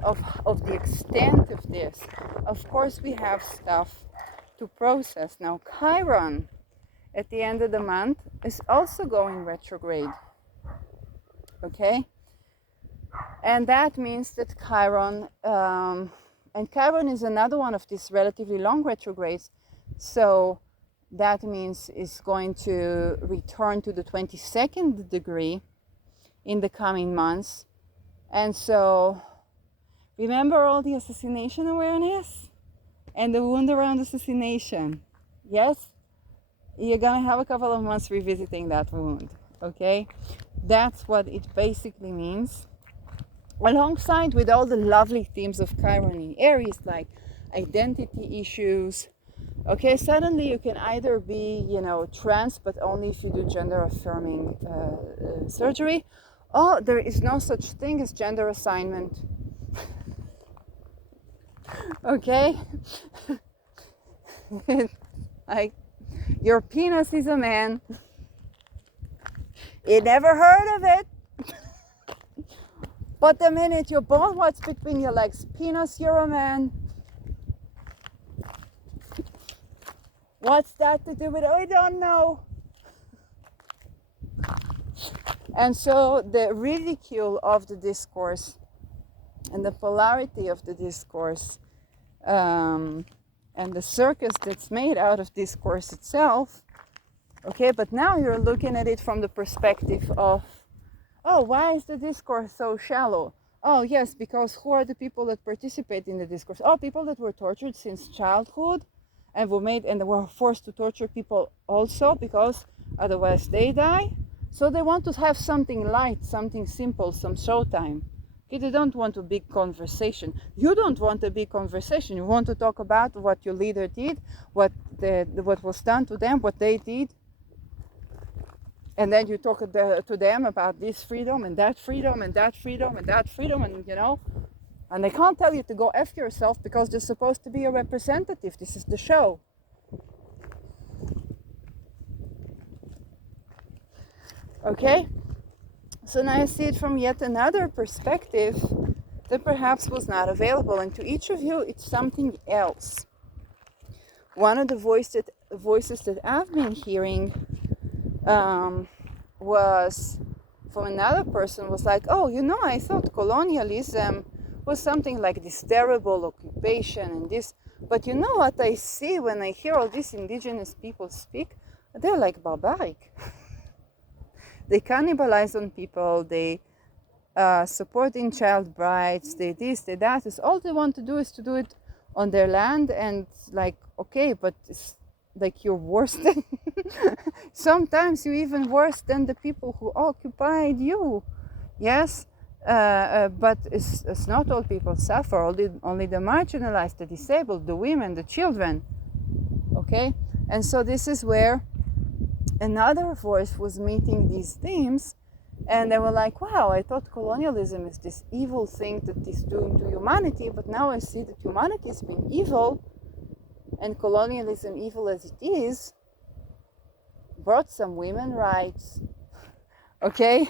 the extent of this. Of course, we have stuff to process. Now, Chiron, at the end of the month, is also going retrograde. Okay? And that means that Chiron, and Chiron is another one of these relatively long retrogrades, so that means it's going to return to the 22nd degree in the coming months. And so remember all the assassination awareness and the wound around assassination. Yes, you're gonna have a couple of months revisiting that wound. Okay, that's what it basically means, alongside with all the lovely themes of Chiron in Aries, like identity issues. Okay, suddenly you can either be, trans, but only if you do gender affirming surgery. Oh, there is no such thing as gender assignment. Okay? Like, your penis is a man. You never heard of it. But the minute you're born, what's between your legs? Penis, you're a man. What's that to do with it? I don't know. And so the ridicule of the discourse and the polarity of the discourse and the circus that's made out of discourse itself, okay, but now you're looking at it from the perspective of, oh, why is the discourse so shallow? Oh, yes, because who are the people that participate in the discourse? Oh, people that were tortured since childhood and were forced to torture people also, because otherwise they die. So they want to have something light, something simple, some showtime. Okay, they don't want a big conversation. You don't want a big conversation. You want to talk about what your leader did, what was done to them, what they did. And then you talk to them about this freedom and that freedom and that freedom and that freedom, and and they can't tell you to go F yourself because they're supposed to be a representative. This is the show. Okay? So now I see it from yet another perspective that perhaps was not available. And to each of you, it's something else. One of the voices that I've been hearing was from another person, was like, oh, I thought colonialism was something like this terrible occupation and this. But you know what I see when I hear all these indigenous people speak? They're like barbaric. They cannibalize on people, they support in child brides, they this, they that. It's all they want to do is to do it on their land, and like, okay, but it's like you're worse than, sometimes you're even worse than the people who occupied you. Yes, but it's not all people suffer, only the marginalized, the disabled, the women, the children. okay? And so this is where another voice was meeting these themes, and they were like, wow, I thought colonialism is this evil thing that is doing to humanity, but now I see that humanity is being evil, and colonialism, evil as it is, brought some women rights, okay,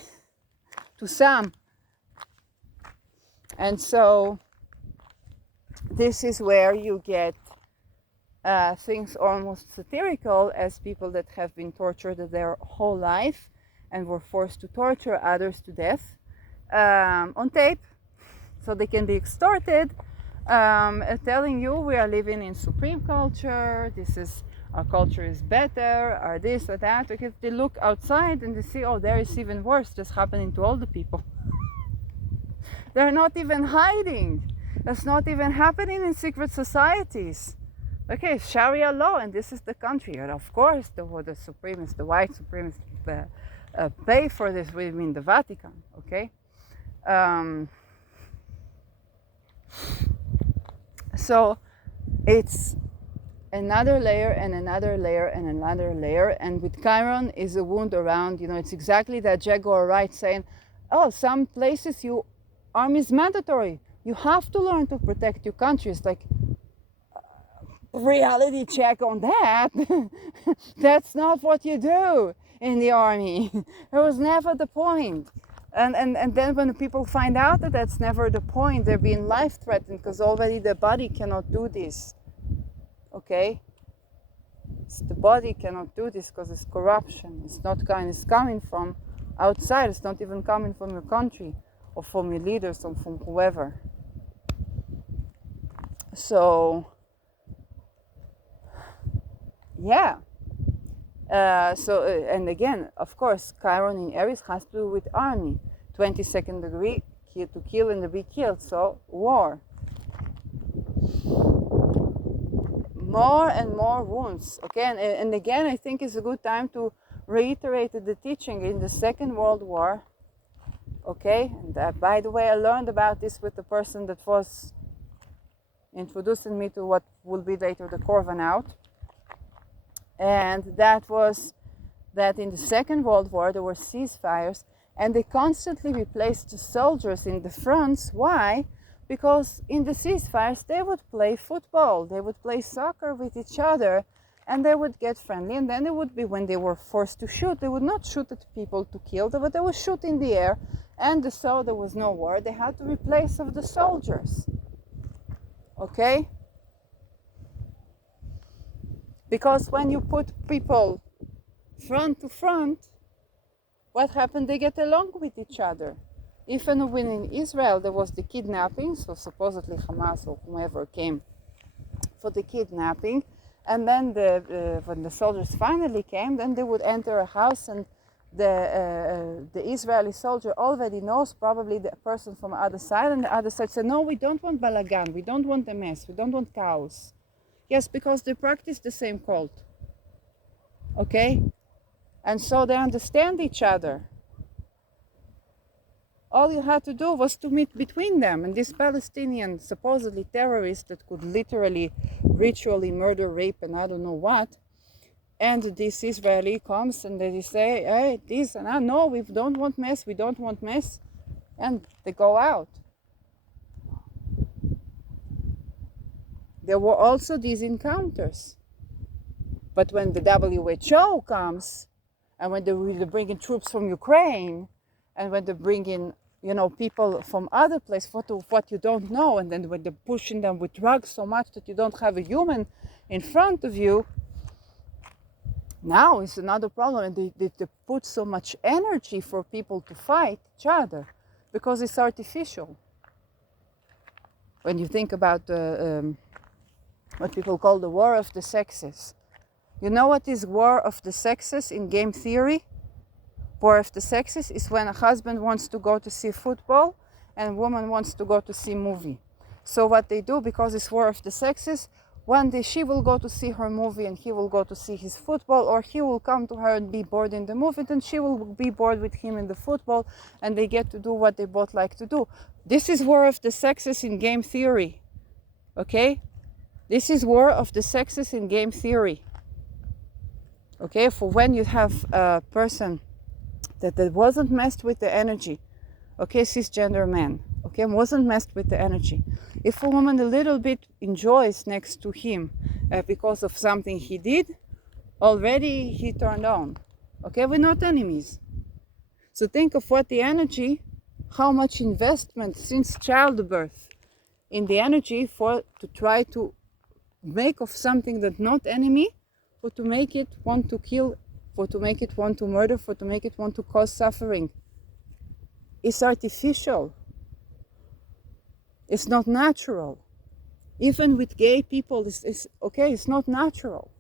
to some. And so this is where you get things almost satirical, as people that have been tortured their whole life and were forced to torture others to death on tape, so they can be extorted, telling you we are living in supreme culture, this is, our culture is better, or this or that, because they look outside and they see, oh, there is even worse just happening to all the people. They're not even hiding. That's not even happening in secret societies. Okay, Sharia law, and this is the country. And of course, the supremacists, the white supremacists pay for this, we mean the Vatican, okay? So it's another layer and another layer and another layer. And with Chiron is a wound around, it's exactly that Jaguar right saying, oh, some places army is mandatory. You have to learn to protect your country. It's like, reality check on that. That's not what you do in the army. It was never the point. And then when people find out that that's never the point, they're being life threatened because already the body cannot do this. Okay? The body cannot do this because it's corruption. It's coming from outside. It's not even coming from your country or from your leaders or from whoever. So, yeah. And again, of course, Chiron in Aries has to do with army. 22nd degree, to kill and to be killed. So, war. More and more wounds. Okay, and again, I think it's a good time to reiterate the teaching in the Second World War. Okay, and by the way, I learned about this with the person that was introducing me to what will be later the Corvan out. And that was that in the Second World War there were ceasefires, and they constantly replaced the soldiers in the fronts. Why? Because in the ceasefires they would play football, they would play soccer with each other, and they would get friendly. And then it would be when they were forced to shoot, they would not shoot at people to kill them, but they would shoot in the air. And so there was no war. They had to replace of the soldiers. Okay? Because when you put people front to front, what happened? They get along with each other. Even when in Israel there was the kidnapping, so supposedly Hamas or whoever came for the kidnapping, and then when the soldiers finally came, then they would enter a house, and the Israeli soldier already knows probably the person from the other side, and the other side said, no, we don't want balagan, we don't want a mess, we don't want chaos. Yes, because they practice the same cult. Okay? And so they understand each other. All you had to do was to meet between them. And this Palestinian supposedly terrorist that could literally ritually murder, rape, and I don't know what. And this Israeli comes and they say, hey, this and that. No, we don't want mess, we don't want mess. And they go out. There were also these encounters. But when the WHO comes, and when they bring in troops from Ukraine, and when they bring in, people from other places, what you don't know, and then when they're pushing them with drugs so much that you don't have a human in front of you, now it's another problem. And they put so much energy for people to fight each other, because it's artificial. When you think about what people call the war of the sexes. You know what is war of the sexes in game theory? War of the sexes is when a husband wants to go to see football and a woman wants to go to see movie. So what they do, because it's war of the sexes, one day she will go to see her movie and he will go to see his football, or he will come to her and be bored in the movie, then she will be bored with him in the football, and they get to do what they both like to do. This is war of the sexes in game theory. Okay? This is war of the sexes in game theory. Okay, for when you have a person that wasn't messed with the energy, okay, cisgender man, okay, wasn't messed with the energy. If a woman a little bit enjoys next to him because of something he did, already he turned on. Okay, we're not enemies. So think of what the energy, how much investment since childbirth in the energy for to try to make of something that not enemy, for to make it want to kill, for to make it want to murder, for to make it want to cause suffering. It's artificial. It's not natural. Even with gay people, it's okay, it's not natural.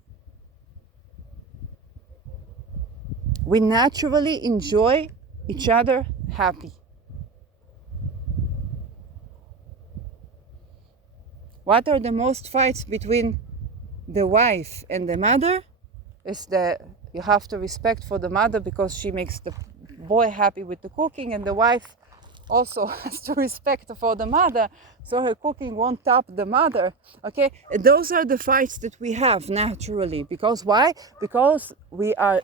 We naturally enjoy each other happy. What are the most fights between the wife and the mother? Is that you have to respect for the mother because she makes the boy happy with the cooking, and the wife also has to respect for the mother so her cooking won't top the mother. Okay, those are the fights that we have naturally. Because why? Because we are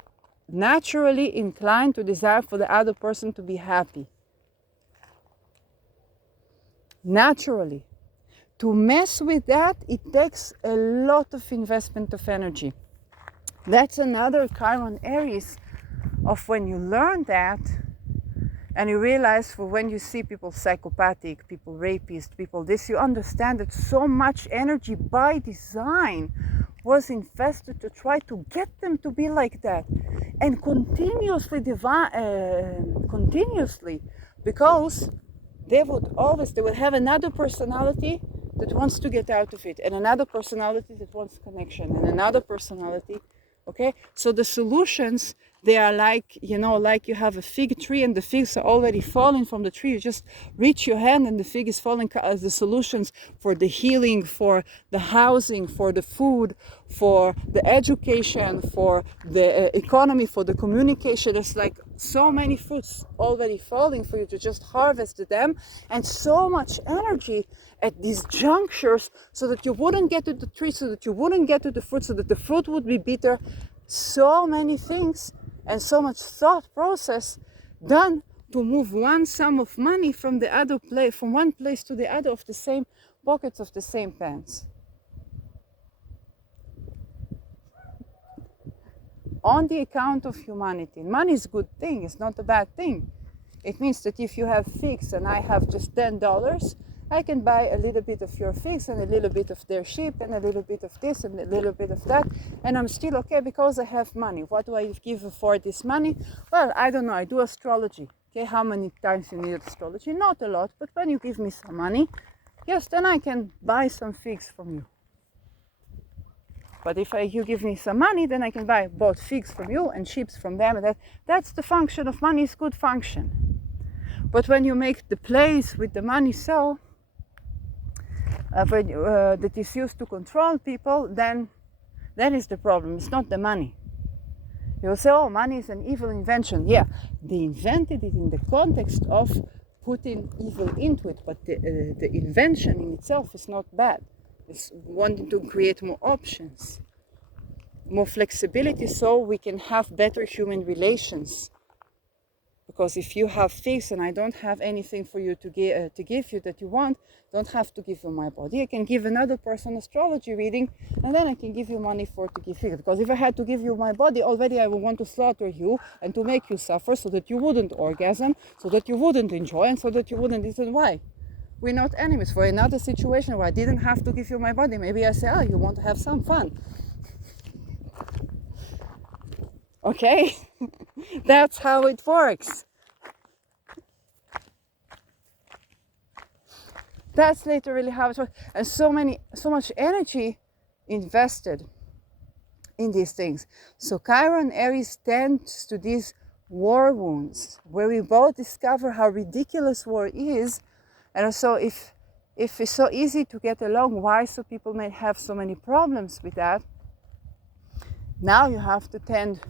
naturally inclined to desire for the other person to be happy. Naturally. To mess with that, it takes a lot of investment of energy. That's another Chiron Aries of when you learn that, and you realize for when you see people psychopathic, people rapists, people this, you understand that so much energy by design was invested to try to get them to be like that, and continuously, because they would have another personality that wants to get out of it, and another personality that wants connection, and another personality. Okay, so the solutions, they are like, like you have a fig tree and the figs are already falling from the tree. You just reach your hand and the fig is falling. As the solutions for the healing, for the housing, for the food, for the education, for the economy, for the communication. There's like so many fruits already falling for you to just harvest them, and so much energy at these junctures, so that you wouldn't get to the tree, so that you wouldn't get to the fruit, so that the fruit would be bitter. So many things and so much thought process done to move one sum of money from the other place, from one place to the other, of the same pockets of the same pants. On the account of humanity. Money is a good thing, it's not a bad thing. It means that if you have figs and I have just $10, I can buy a little bit of your figs and a little bit of their sheep and a little bit of this and a little bit of that, and I'm still okay because I have money. What do I give for this money? Well, I don't know, I do astrology. Okay, how many times you need astrology? Not a lot, but when you give me some money, yes, then I can buy some figs from you. But if you give me some money, then I can buy both figs from you and sheep from them. And that's the function of money, is good function. But when you make the place with the money so that is used to control people, then that is the problem. It's not the money. You'll say, oh, money is an evil invention. Yeah, they invented it in the context of putting evil into it, but the invention in itself is not bad. It's wanting to create more options, more flexibility, so we can have better human relations. Because if you have figs and I don't have anything for you to give you that you want, don't have to give you my body. I can give another person astrology reading, and then I can give you money to give figs. Because if I had to give you my body, already I would want to slaughter you and to make you suffer, so that you wouldn't orgasm, so that you wouldn't enjoy, and so that you wouldn't listen. Why? We're not enemies. For another situation where I didn't have to give you my body, maybe I say, oh, you want to have some fun. Okay? That's how it works. That's literally how it works. And so much energy invested in these things. So Chiron Aries tends to these war wounds, where we both discover how ridiculous war is. And also, if it's so easy to get along, why so people may have so many problems with that? Now you have to tend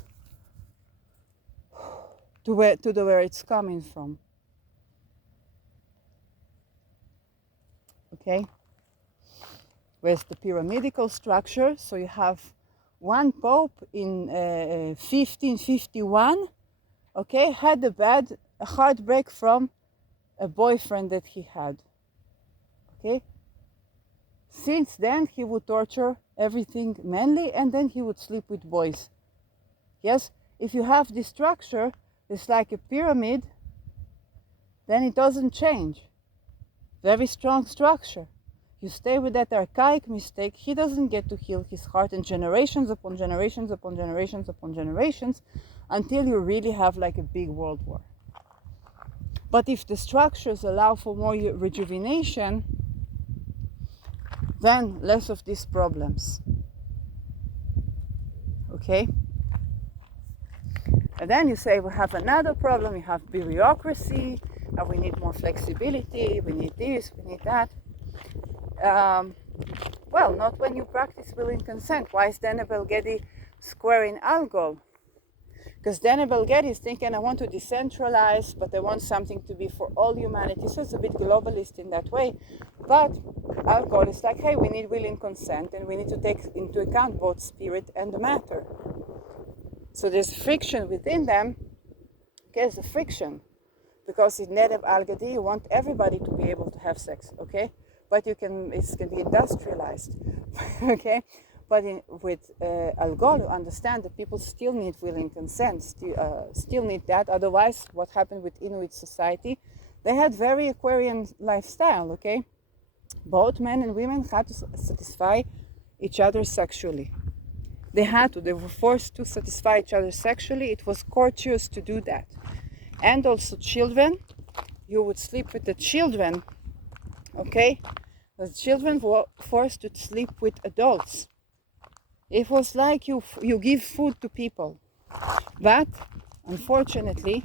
to where it's coming from. Okay? Where's the pyramidal structure? So you have one pope in 1551, okay, had a heartbreak from a boyfriend that he had, okay? Since then, he would torture everything manly, and then he would sleep with boys. Yes, if you have this structure, it's like a pyramid, then it doesn't change. Very strong structure. You stay with that archaic mistake, he doesn't get to heal his heart, and generations upon generations upon generations upon generations, until you really have like a big world war. But if the structures allow for more rejuvenation, then less of these problems. Okay? And then you say, we have another problem, we have bureaucracy, and we need more flexibility, we need this, we need that. Well, not when you practice will and consent. Why is Dana Belgedi squaring Algol? Because Dana Belgedi is thinking, I want to decentralize, but I want something to be for all humanity. So it's a bit globalist in that way. But Algol is like, hey, we need will and consent, and we need to take into account both spirit and matter. So there's friction within them. Okay, there's a friction. Because in Nedeb Al-Gadi, you want everybody to be able to have sex, okay? But it can be industrialized, okay? But with Algol, you understand that people still need will and consent, still need that. Otherwise, what happened with Inuit society, they had very Aquarian lifestyle, okay? Both men and women had to satisfy each other sexually. They were forced to satisfy each other sexually. It was courteous to do that. And also children, you would sleep with the children, okay? The children were forced to sleep with adults. It was like you give food to people. But, unfortunately,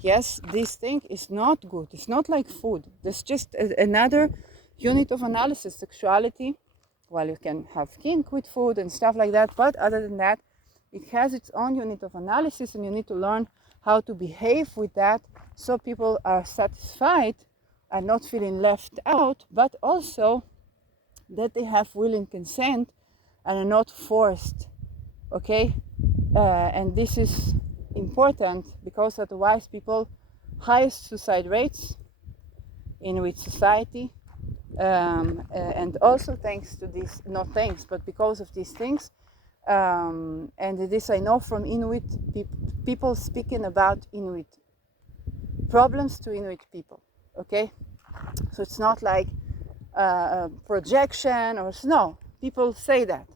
yes, this thing is not good. It's not like food. There's just another unit of analysis. Sexuality, well, you can have kink with food and stuff like that, but other than that, it has its own unit of analysis, and you need to learn how to behave with that so people are satisfied and not feeling left out, but also that they have will and consent and are not forced, okay? And this is important because otherwise people, highest suicide rates in Inuit society, and also thanks to this, not thanks, but because of these things, and this I know from Inuit people speaking about Inuit problems to Inuit people, okay? So it's not like projection or no, people say that.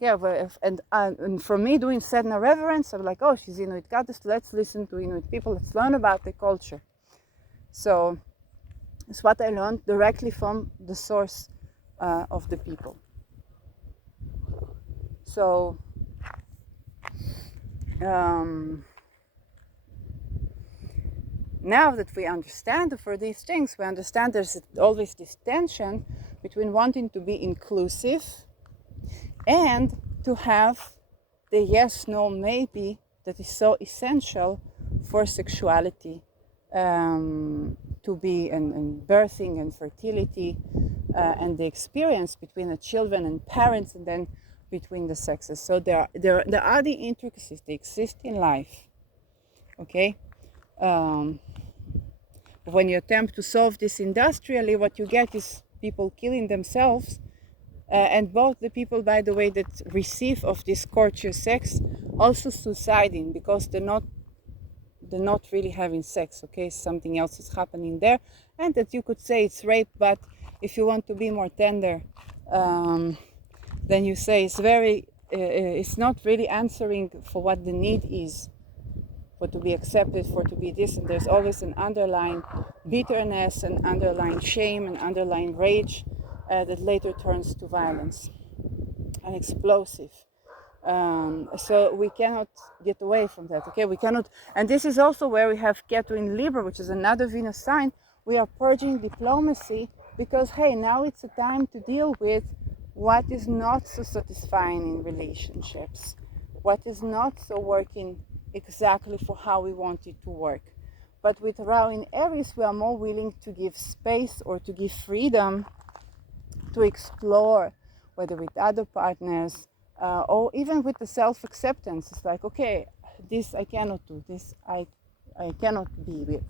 Yeah, and for me doing Sedna reverence, I'm like, oh, she's Inuit goddess, let's listen to Inuit people, let's learn about the culture. So it's what I learned directly from the source of the people. So now that we understand for these things, we understand there's always this tension between wanting to be inclusive and to have the yes, no, maybe that is so essential for sexuality, to be and birthing and fertility, and the experience between the children and parents, and then between the sexes. So there are the intricacies, they exist in life, okay? When you attempt to solve this industrially, what you get is people killing themselves, and both the people, by the way, that receive of this courteous sex also suiciding because they're not really having sex, okay? Something else is happening there, and that you could say it's rape, but if you want to be more tender, then you say it's not really answering for what the need is, for to be accepted, for to be this, and there's always an underlying bitterness, an underlying shame, an underlying rage that later turns to violence and explosive. So we cannot get away from that, okay? We cannot, and this is also where we have Ketu in Libra, which is another Venus sign. We are purging diplomacy because, hey, now it's a time to deal with what is not so satisfying in relationships, what is not so working exactly for how we want it to work. But with Rahu in Aries, we are more willing to give space or to give freedom to explore, whether with other partners, or even with the self-acceptance. It's like, okay, this I cannot do, this I cannot be with,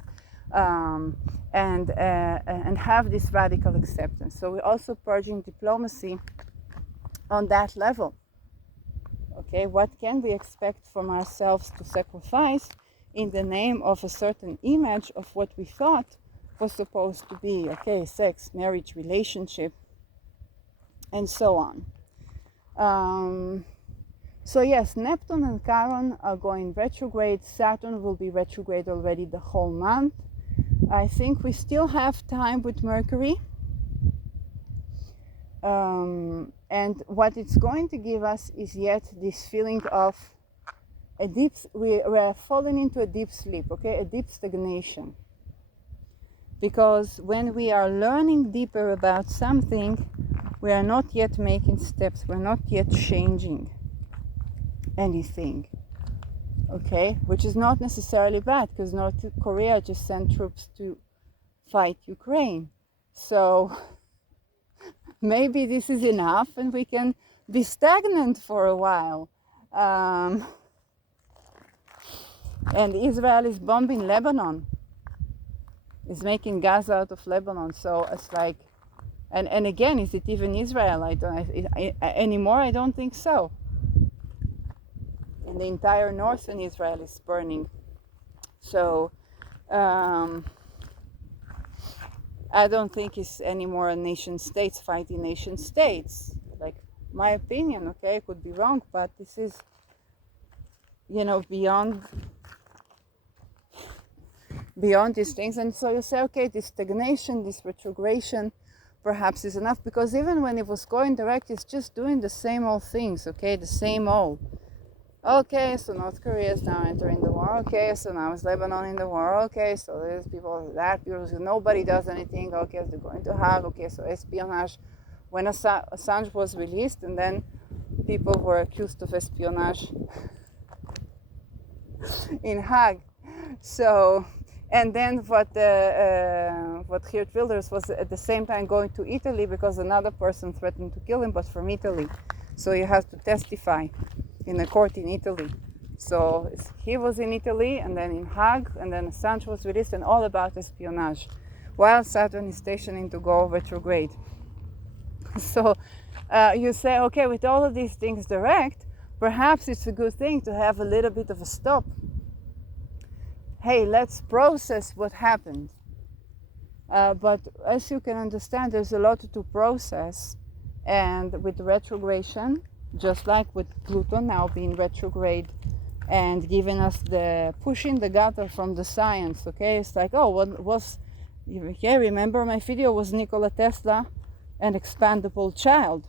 and have this radical acceptance. So we're also purging diplomacy on that level. Okay, what can we expect from ourselves to sacrifice in the name of a certain image of what we thought was supposed to be, okay, sex, marriage, relationship, and so on. So yes, Neptune and Chiron are going retrograde. Saturn will be retrograde already the whole month. I think we still have time with Mercury. And what it's going to give us is yet this feeling of a deep, we're falling into a deep sleep, okay, a deep stagnation. Because when we are learning deeper about something, we are not yet making steps, we're not yet changing anything, okay, which is not necessarily bad, because North Korea just sent troops to fight Ukraine. So maybe this is enough and we can be stagnant for a while. And Israel is bombing Lebanon, is making gas out of Lebanon. So it's like, and again, is it even Israel? Anymore, I don't think so. And the entire northern Israel is burning. So I don't think it's anymore a nation states fighting nation states. Like, my opinion, okay, I could be wrong, but this is, beyond these things. And so you say, okay, this stagnation, this retrogression perhaps is enough, because even when it was going direct, it's just doing the same old things, okay, the same old. Okay, so North Korea is now entering the war. Okay, so now is Lebanon in the war. Okay, so there's people, nobody does anything. Okay, so they're going to Hague. Okay, so espionage. When Assange was released, and then people were accused of espionage in Hague. So, and then what Geert Wilders was at the same time going to Italy because another person threatened to kill him, but from Italy. So you have to testify in a court in Italy. So he was in Italy, and then in Hague, and then Assange was released, and all about espionage, while Saturn is stationing to go retrograde. So you say, okay, with all of these things direct, perhaps it's a good thing to have a little bit of a stop. Hey, let's process what happened. But as you can understand, there's a lot to process, and with retrogression, just like with Pluto now being retrograde and giving us the pushing the gutter from the science, okay? It's like, oh, what was, yeah, remember my video was Nikola Tesla an expandable child?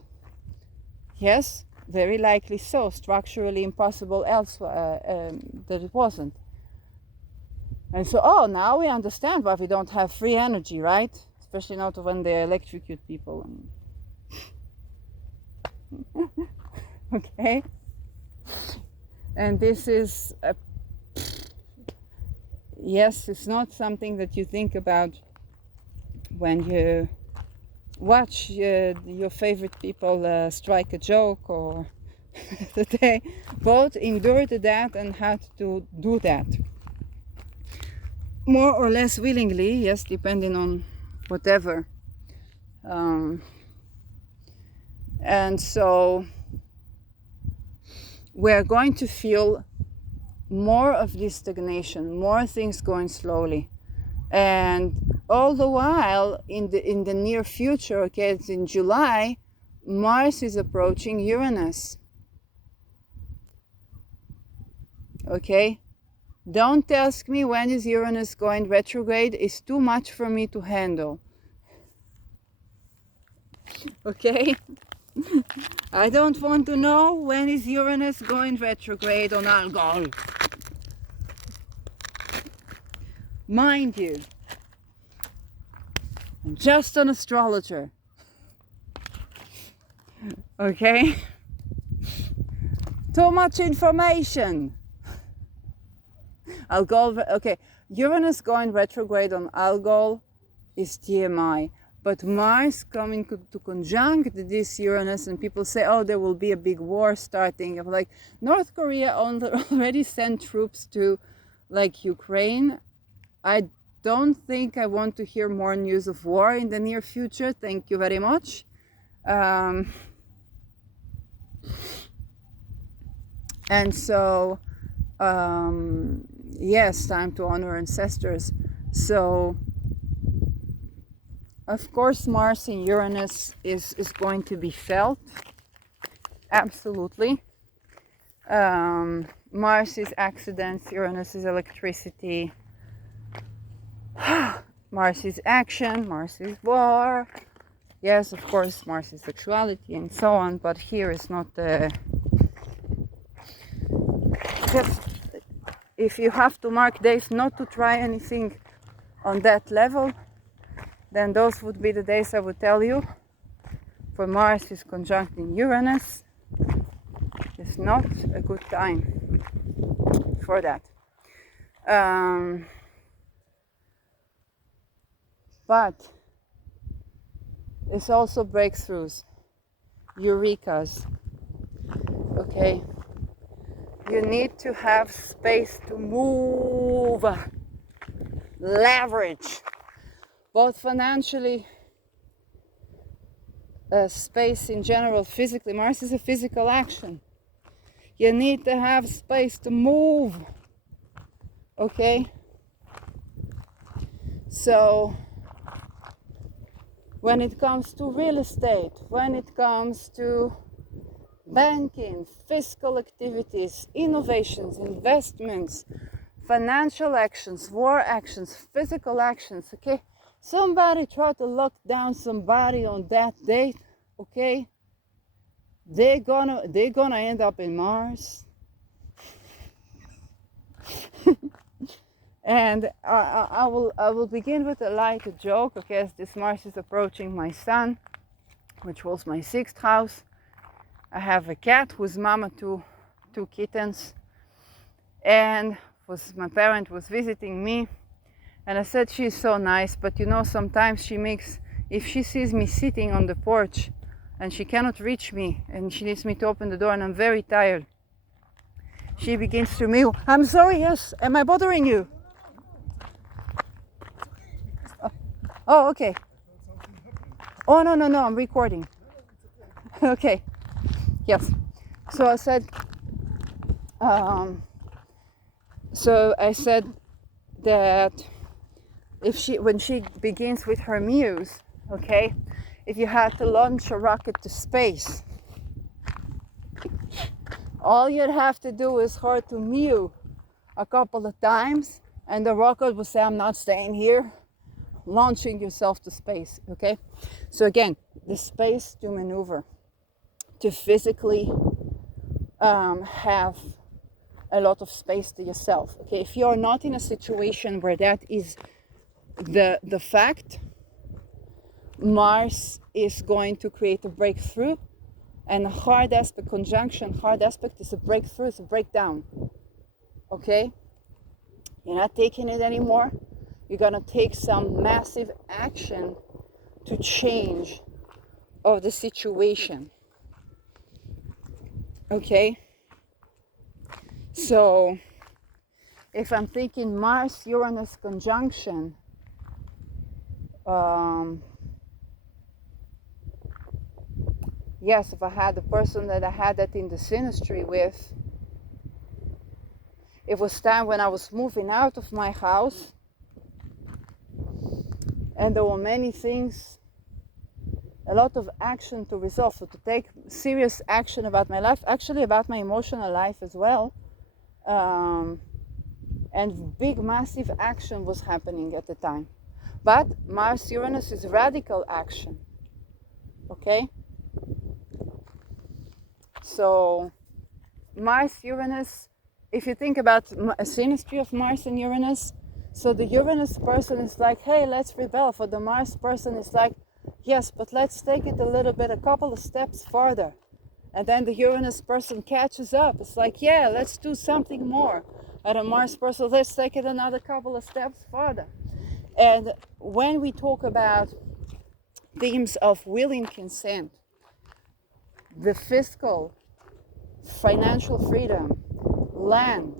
Yes, very likely so. Structurally impossible else that it wasn't. And so, oh, now we understand why we don't have free energy, right? Especially not when they electrocute people. Okay, and this is yes, it's not something that you think about when you watch your favorite people strike a joke, or that they both endured that and had to do that more or less willingly, yes, depending on whatever. And so we're going to feel more of this stagnation, more things going slowly. And all the while, in the near future, okay, it's in July, Mars is approaching Uranus. Okay? Don't ask me when is Uranus going retrograde. It's too much for me to handle. Okay? I don't want to know when is Uranus going retrograde on Algol. Mind you, I'm just an astrologer. Okay? Too much information. Algol, okay, Uranus going retrograde on Algol is TMI. But Mars coming to conjunct this Uranus, and people say, oh, there will be a big war starting. I'm like, North Korea already sent troops to like Ukraine. I don't think I want to hear more news of war in the near future. Thank you very much. And so, yes, time to honor ancestors. So, of course, Mars in Uranus is going to be felt. Absolutely. Mars is accidents, Uranus is electricity. Mars is action, Mars is war. Yes, of course, Mars is sexuality and so on, but here is not the... Just if you have to mark days not to try anything on that level, then those would be the days I would tell you. For Mars is conjuncting Uranus. It's not a good time for that. But it's also breakthroughs, eurekas, okay? You need to have space to move, leverage, both financially, space in general, physically. Mars is a physical action. You need to have space to move, okay? So, when it comes to real estate, when it comes to banking, fiscal activities, innovations, investments, financial actions, war actions, physical actions, okay? Somebody try to lock down somebody on that date, okay? They're gonna end up in Mars. And I will begin with a light joke, okay? As this Mars is approaching my sun, which was my 6th house. I have a cat who's mama to 2 kittens, and my parent was visiting me, and I said she's so nice, but you know, sometimes she makes, if she sees me sitting on the porch and she cannot reach me and she needs me to open the door and I'm very tired, she begins to mew. I'm sorry, yes, am I bothering you? Oh, okay. Oh, no, I'm recording. Okay. Yes. So I said that when she begins with her muse, okay, if you had to launch a rocket to space, all you'd have to do is her to mew a couple of times and the rocket will say, I'm not staying here, launching yourself to space, okay? So again, the space to maneuver, to physically have a lot of space to yourself, okay? If you're not in a situation where that is the fact, Mars is going to create a breakthrough, and a hard aspect conjunction, hard aspect is a breakthrough, it's a breakdown, okay? You're not taking it anymore. You're gonna take some massive action to change of the situation, okay? So if I'm thinking Mars-Uranus conjunction, yes, if I had the person that I had that in the synastry with, it was time when I was moving out of my house, and there were many things, a lot of action to resolve, so to take serious action about my life, actually about my emotional life as well. And big, massive action was happening at the time. But Mars-Uranus is radical action, okay? So Mars-Uranus, if you think about a synastry of Mars and Uranus, so the Uranus person is like, hey, let's rebel. For the Mars person is like, yes, but let's take it a couple of steps farther. And then the Uranus person catches up. It's like, yeah, let's do something more. And the Mars person, let's take it another couple of steps farther. And when we talk about themes of willing consent, the fiscal, financial freedom, land,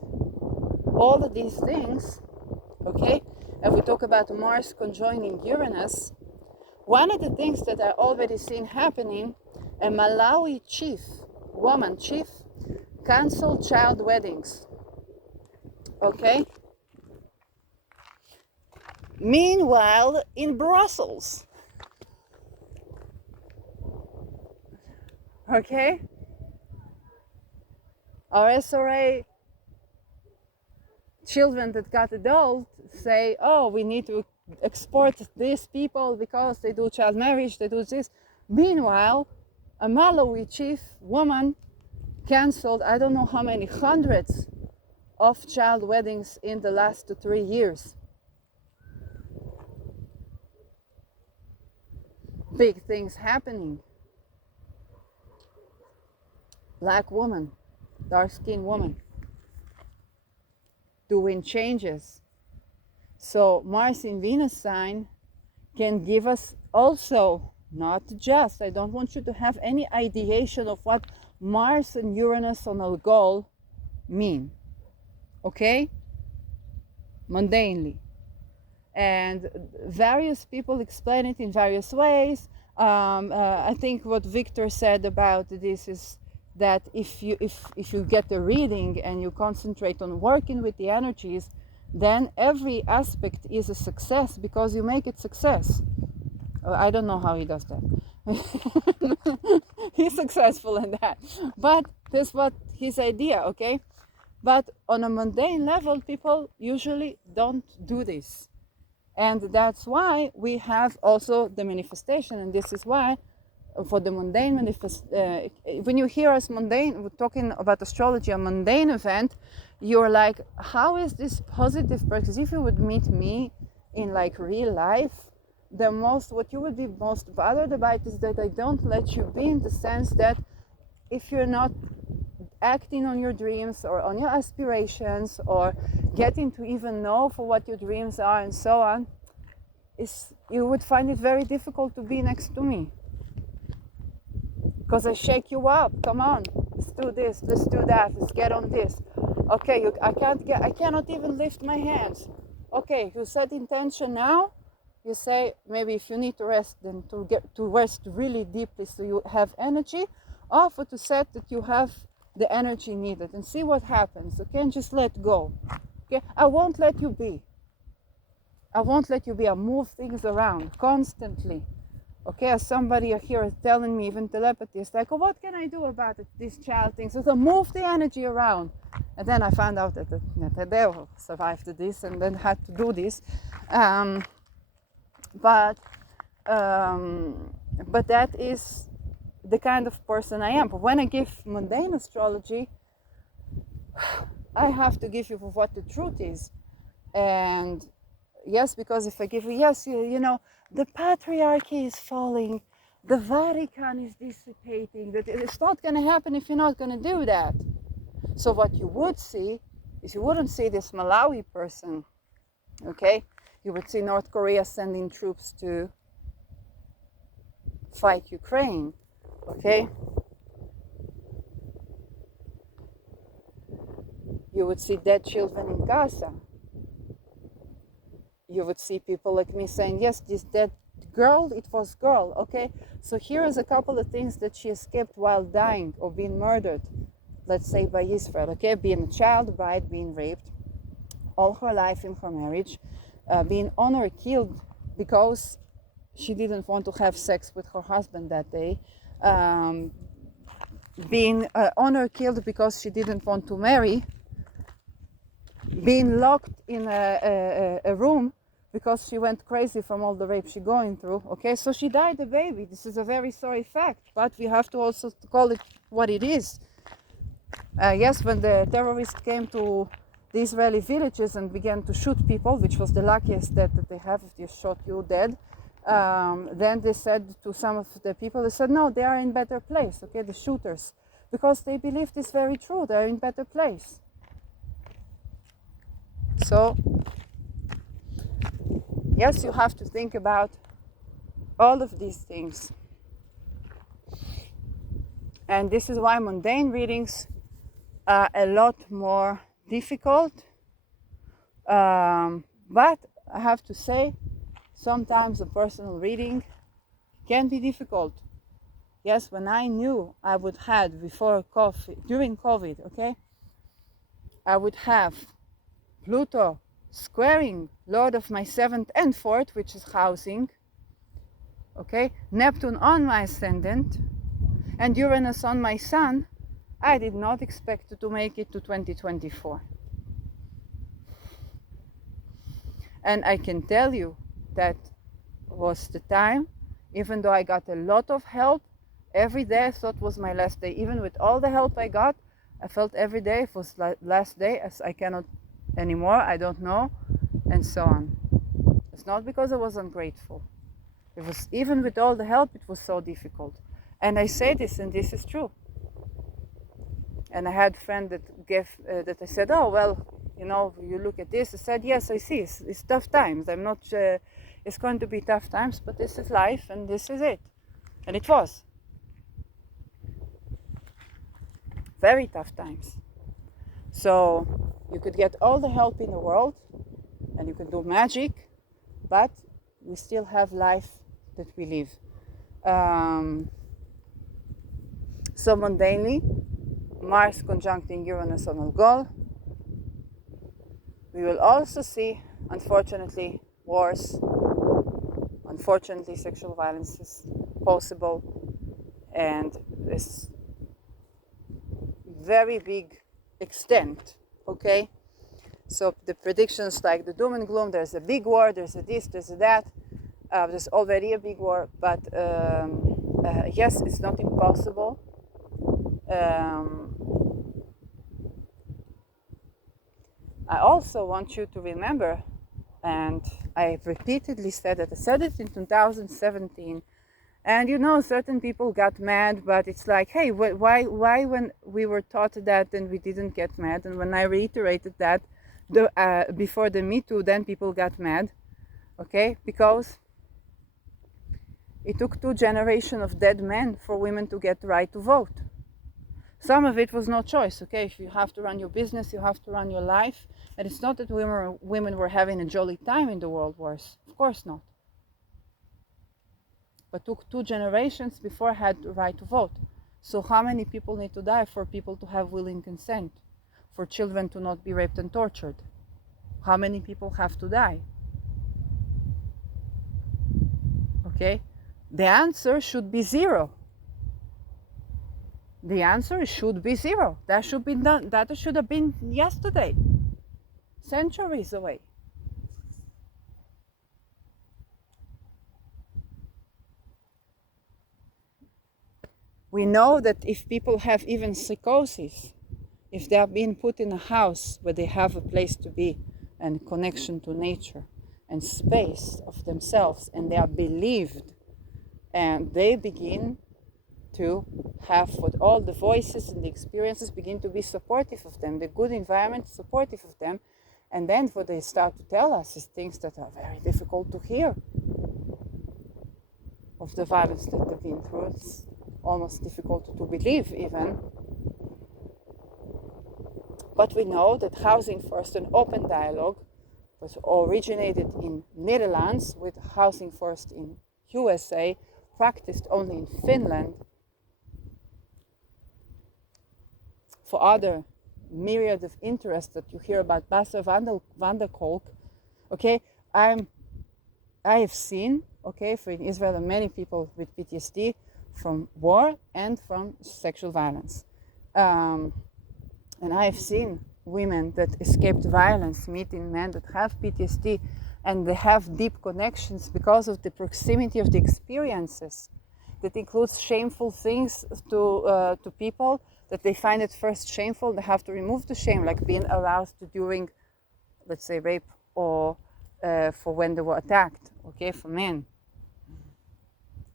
all of these things, okay? If we talk about Mars conjoining Uranus, one of the things that I already seen happening, a Malawi woman chief, canceled child weddings, okay? Meanwhile, in Brussels, okay, our SRA children that got adult say, oh, we need to export these people because they do child marriage, they do this. Meanwhile, a Malawi chief woman canceled, I don't know how many hundreds of child weddings in the last 3 years. Big things happening. Black woman, dark-skinned woman, doing changes. So Mars in Venus sign can give us also, not just, I don't want you to have any ideation of what Mars and Uranus on a goal mean, okay? Mundanely. And various people explain it in various ways. I think what Victor said about this is that if you get a reading and you concentrate on working with the energies, then every aspect is a success because you make it success. I don't know how he does that. He's successful in that. But that's what his idea, okay? But on a mundane level, people usually don't do this. And that's why we have also the manifestation, and this is why for the mundane when you hear us mundane, we're talking about astrology, a mundane event, you're like, how is this positive? Because if you would meet me in like real life, what you would be most bothered about is that I don't let you be, in the sense that if you're not acting on your dreams or on your aspirations or getting to even know for what your dreams are and so on, you would find it very difficult to be next to me. Because I shake you up. Come on, let's do this, let's do that, let's get on this. Okay, I cannot even lift my hands. Okay, you set intention now. You say maybe if you need to rest, then to rest really deeply so you have energy, or to set that you have the energy needed and see what happens. Okay, and just let go. Okay, I won't let you be. I won't let you be. I move things around constantly. Okay, as somebody here is telling me, even telepathy, it's like, oh, what can I do about it, this child thing? So move the energy around. And then I found out that they survived this and then had to do this. But that is the kind of person I am. But when I give mundane astrology, I have to give you for what the truth is. And yes, because if I give you, yes, you know, the patriarchy is falling, the Vatican is dissipating, that it's not going to happen if you're not going to do that. So what you would see is, you wouldn't see this Malawi person, okay? You would see North Korea sending troops to fight Ukraine, okay? You would see dead children in Gaza. You would see people like me saying, yes, this dead girl, it was girl, okay? So here is a couple of things that she escaped while dying or being murdered, let's say by Israel, okay? Being a child bride, being raped all her life in her marriage, being honored killed because she didn't want to have sex with her husband that day, being honored killed because she didn't want to marry, being locked in a room because she went crazy from all the rape she's going through, okay? So she died a baby. This is a very sorry fact, but we have to also call it what it is. Yes, when the terrorists came to the Israeli villages and began to shoot people, which was the luckiest death that they have, if they shot you dead, then they said to some of the people, they said, no, they are in better place, okay, the shooters, because they believed it's very true, they're in better place. So, yes, you have to think about all of these things. And this is why mundane readings are a lot more difficult. But I have to say, sometimes a personal reading can be difficult. Yes, when I knew I would have during COVID, okay, I would have Pluto squaring Lord of my 7th and 4th, which is housing, okay, Neptune on my ascendant, and Uranus on my sun, I did not expect to make it to 2024. And I can tell you that was the time, even though I got a lot of help, every day I thought was my last day. Even with all the help I got, I felt every day it was last day, as I cannot anymore, I don't know, and so on. It's not because I was ungrateful. It was, even with all the help, it was so difficult. And I say this, and this is true. And I had a friend that I said, oh, well, you know, you look at this. I said, yes, I see. It's tough times. I'm not, it's going to be tough times, but this is life, and this is it. And it was. Very tough times. So you could get all the help in the world, and you can do magic, but we still have life that we live. So mundanely, Mars conjuncting Uranus on Algol. We will also see, unfortunately, wars. Unfortunately, sexual violence is possible, and this very big extent, okay? So the predictions like the doom and gloom, there's a big war, there's a this, there's a that, there's already a big war, but yes, it's not impossible. I also want you to remember, and I've repeatedly said it, I said it in 2017, and you know, certain people got mad, but it's like, hey, why when we were taught that, then we didn't get mad? And when I reiterated that before the Me Too, then people got mad, okay? Because it took 2 generations of dead men for women to get the right to vote. Some of it was no choice, okay? If you have to run your business, you have to run your life. And it's not that women were having a jolly time in the world wars. Of course not. But took 2 generations before had the right to vote. So how many people need to die for people to have willing consent? For children to not be raped and tortured? How many people have to die? Okay? The answer should be 0. The answer should be 0. That should be done. That should have been yesterday. Centuries away. We know that if people have even psychosis, if they are being put in a house where they have a place to be and connection to nature and space of themselves, and they are believed, and they begin to have what all the voices and the experiences begin to be supportive of them, the good environment supportive of them, and then what they start to tell us is things that are very difficult to hear of the violence that they've been through. It's almost difficult to believe even. But we know that housing first and open dialogue was originated in Netherlands, with housing first in USA, practiced only in Finland. For other myriad of interests that you hear about, Bassa van der Kolk, okay, I have seen, okay, for in Israel, many people with PTSD from war and from sexual violence. And I have seen women that escaped violence meeting men that have PTSD, and they have deep connections because of the proximity of the experiences. That includes shameful things to people that they find at first shameful. They have to remove the shame, like being aroused during, let's say, rape, or for when they were attacked, okay, for men.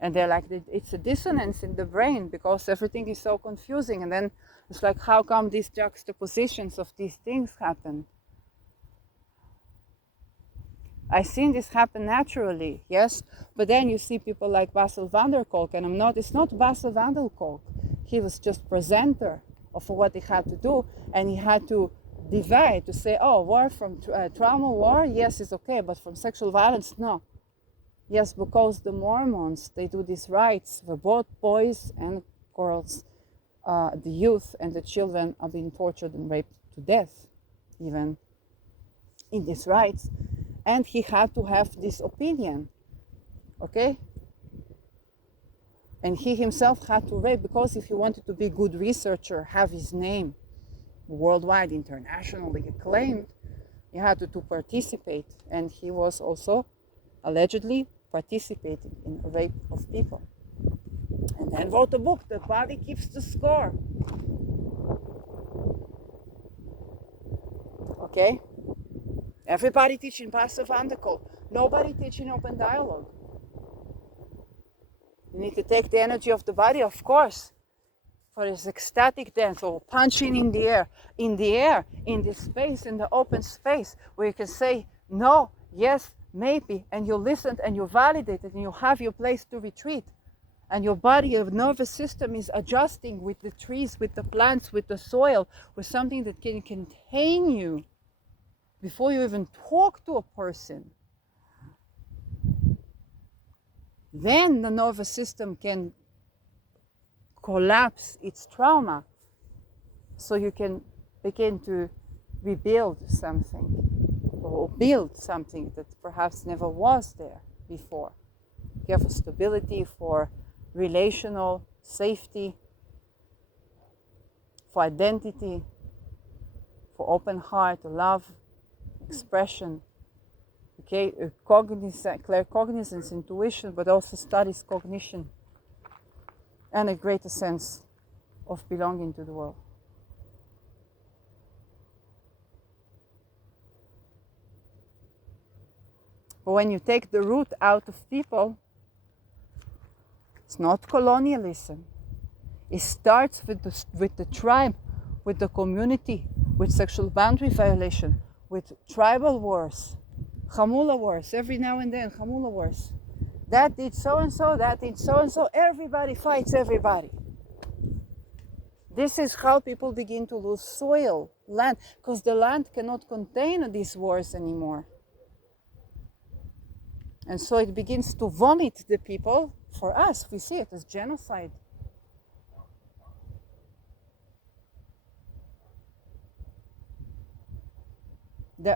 And they're like, it's a dissonance in the brain because everything is so confusing. And then it's like, how come these juxtapositions of these things happen? I've seen this happen naturally, yes? But then you see people like Basil van der Kolk, and it's not Basil van der Kolk. He was just presenter of what he had to do, and he had to divide, to say, oh, war from trauma war, yes, it's okay, but from sexual violence, no. Yes, because the Mormons, they do these rites where both boys and girls, the youth and the children are being tortured and raped to death, even in these rites. And he had to have this opinion, okay? And he himself had to rape, because if he wanted to be a good researcher, have his name worldwide, internationally acclaimed, he had to participate. And he was also allegedly participating in rape of people. And then wrote a book, The Body Keeps the Score. Okay? Everybody teaching passive antical. Nobody teaching open dialogue. You need to take the energy of the body, of course, for this ecstatic dance, or punching in the air, in this space, in the open space, where you can say no, yes, maybe, and you listen and you validate it, and you have your place to retreat. And your body, your nervous system is adjusting with the trees, with the plants, with the soil, with something that can contain you before you even talk to a person. Then the nervous system can collapse its trauma, so you can begin to rebuild something, or build something that perhaps never was there before. Care for stability, for relational safety, for identity, for open heart, love, expression, okay, claircognizance, intuition, but also studies cognition, and a greater sense of belonging to the world. But when you take the root out of people, it's not colonialism. It starts with the tribe, with the community, with sexual boundary violation, with tribal wars, Hamula wars, every now and then, Hamula wars. That did so-and-so, that did so-and-so, everybody fights everybody. This is how people begin to lose soil, land, because the land cannot contain these wars anymore. And so it begins to vomit the people. For us, we see it as genocide.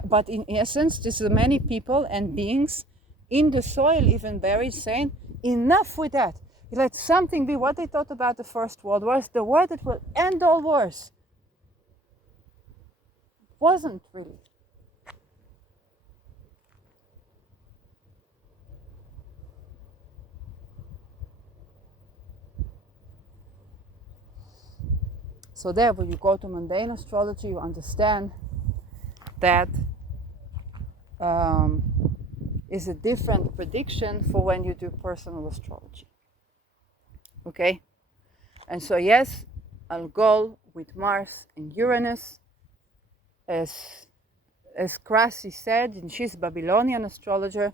But in essence, this is many people and beings in the soil, even buried, saying, enough with that. Let something be. What they thought about the First World War is the war that will end all wars. Wasn't really. So there, when you go to mundane astrology, you understand that is a different prediction for when you do personal astrology. Okay? And so yes, I'll go with Mars and Uranus, as Krasi said, and she's a Babylonian astrologer.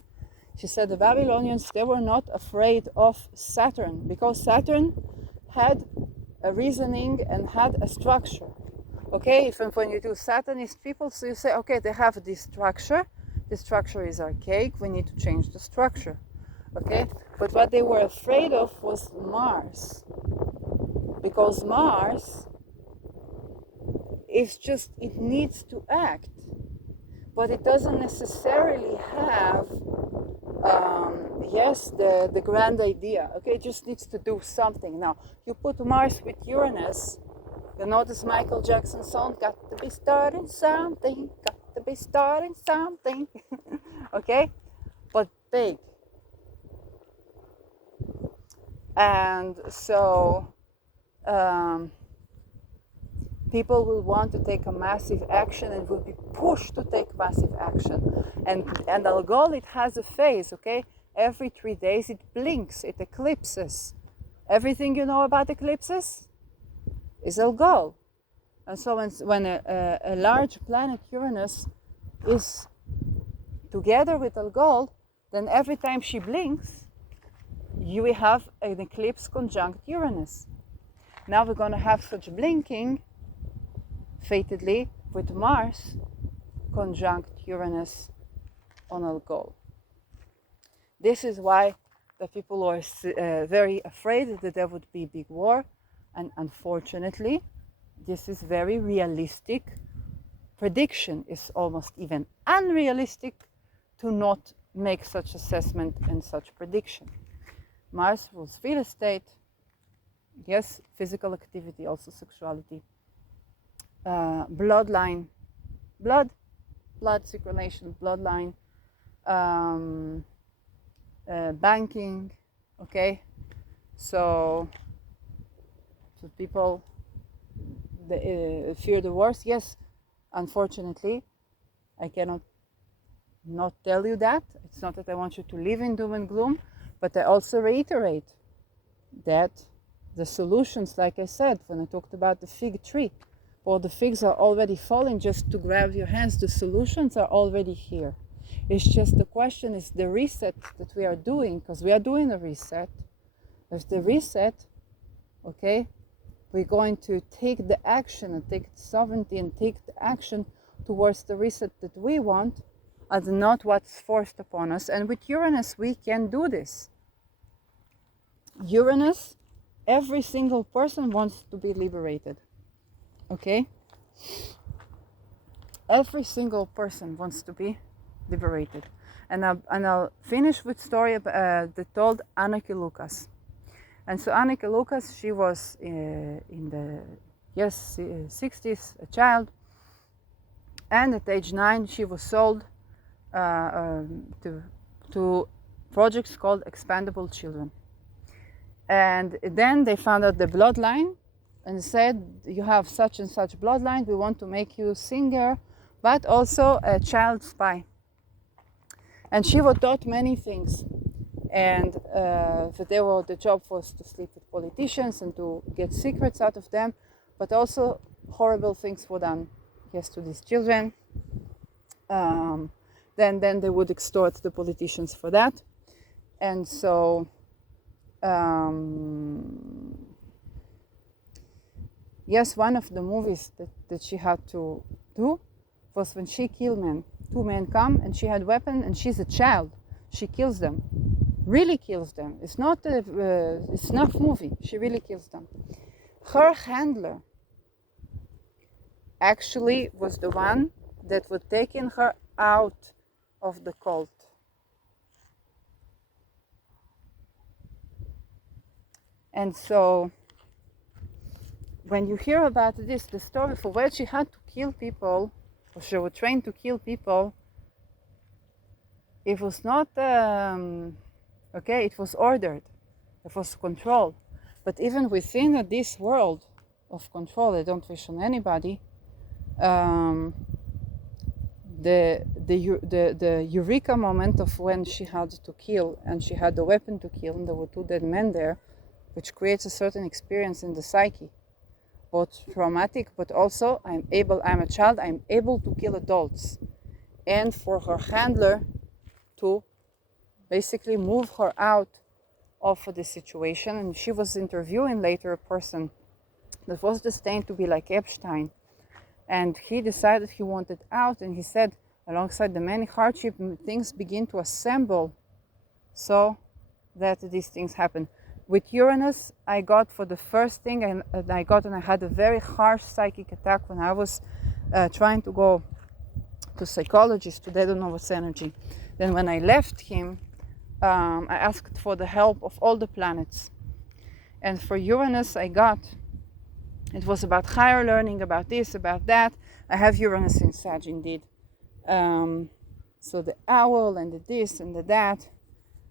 She said the Babylonians, they were not afraid of Saturn, because Saturn had a reasoning and had a structure. Okay, even when you do Satanist people, so you say, okay, they have this structure is archaic, we need to change the structure. Okay, but what they were afraid of was Mars, because Mars is just, it needs to act, but it doesn't necessarily have the grand idea. Okay, it just needs to do something. Now you put Mars with Uranus, you notice Michael Jackson's song, got to be starting something, got to be starting something. Okay, but big. And so people will want to take a massive action and will be pushed to take massive action. And Algol, it has a phase, okay? Every 3 days it blinks, it eclipses. Everything you know about eclipses is Algol. And so when a large planet, Uranus, is together with Algol, then every time she blinks, you will have an eclipse conjunct Uranus. Now we're going to have such blinking, fatedly, with Mars conjunct Uranus on Algol. This is why the people are very afraid that there would be big war, and unfortunately, this is very realistic prediction. Is almost even unrealistic to not make such assessment and such prediction. Mars rules real estate, yes, physical activity, also sexuality, bloodline, blood circulation, bloodline, banking, okay? So people fear the worst. Yes, unfortunately, I cannot not tell you that. It's not that I want you to live in doom and gloom, but I also reiterate that the solutions, like I said, when I talked about the fig tree, or the figs are already falling just to grab your hands, the solutions are already here. It's just the question is the reset that we are doing, because we are doing a reset. There's the reset, okay? We're going to take the action and take the sovereignty and take the action towards the reset that we want, and not what's forced upon us. And with Uranus, we can do this. Uranus, every single person wants to be liberated, okay? Every single person wants to be liberated. And I'll finish with story that told Anneke Lucas. And so Anneke Lucas, she was in the 60s, a child, and at age 9 she was sold to projects called Expandable Children. And then they found out the bloodline and said, you have such and such bloodline, we want to make you a singer, but also a child spy. And she was taught many things. And the job was to sleep with politicians and to get secrets out of them, but also horrible things were done, yes, to these children. Then they would extort the politicians for that. And so, yes, one of the movies that she had to do was when she killed men. 2 men come and she had weapon and she's a child. She kills them. Really kills them. It's not a snuff movie. She really kills them. Her handler actually was the one that would taking her out of the cult. And so when you hear about this, the story for where she had to kill people, or she was trained to kill people, it was not okay, it was ordered, it was controlled. But even within this world of control, I don't wish on anybody, the eureka moment of when she had to kill and she had the weapon to kill, and there were 2 dead men there, which creates a certain experience in the psyche, both traumatic, but also I'm a child, I'm able to kill adults. And for her handler to basically move her out of the situation. And she was interviewing later a person that was destined to be like Epstein. And he decided he wanted out, and he said, alongside the many hardship, things begin to assemble so that these things happen. With Uranus, I got for the first thing, and I had a very harsh psychic attack when I was trying to go to psychologist to autonomous energy. Then when I left him, I asked for the help of all the planets. And for Uranus, it was about higher learning, about this, about that. I have Uranus in Sag indeed. So the owl and the this and the that.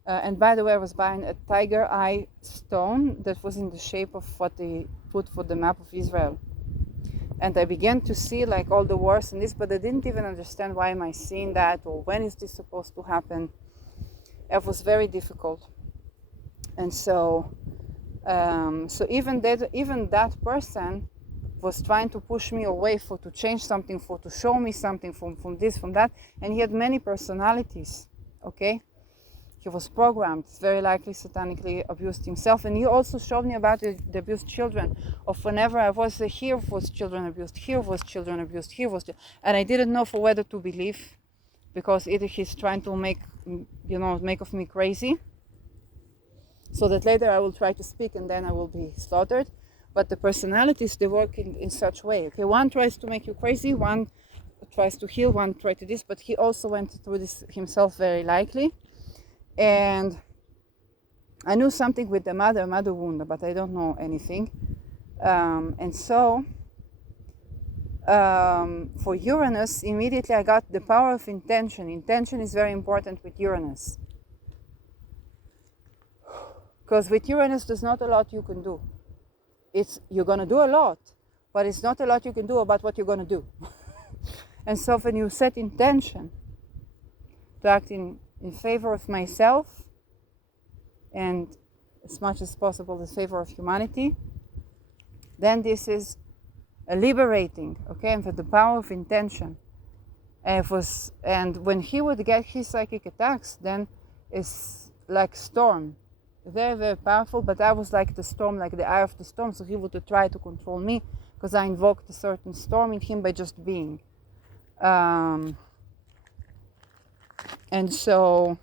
And by the way, I was buying a tiger eye stone that was in the shape of what they put for the map of Israel. And I began to see like all the wars and this, but I didn't even understand why am I seeing that, or when is this supposed to happen. It was very difficult. And so even that person was trying to push me away, for to change something, for to show me something from this, from that. And he had many personalities, okay? He was programmed, very likely satanically abused himself. And he also showed me about the abused children, of whenever I was here was children abused, here was children abused, here was, and I didn't know for whether to believe, because either he's trying to make of me crazy, so that later I will try to speak and then I will be slaughtered. But the personalities, they work in such way. Okay, one tries to make you crazy, one tries to heal, one tries to this, but he also went through this himself, very likely. And I knew something with the mother wound, but I don't know anything. And so for Uranus, immediately I got the power of intention. Intention is very important with Uranus, because with Uranus there's not a lot you can do. You're going to do a lot, but it's not a lot you can do about what you're going to do. And so when you set intention to act in favor of myself, and as much as possible in favor of humanity, then this is a liberating, okay, and for the power of intention. And when he would get his psychic attacks, then it's like storm. Very, very powerful, but I was like the storm, like the eye of the storm, so he would try to control me, because I invoked a certain storm in him by just being. And so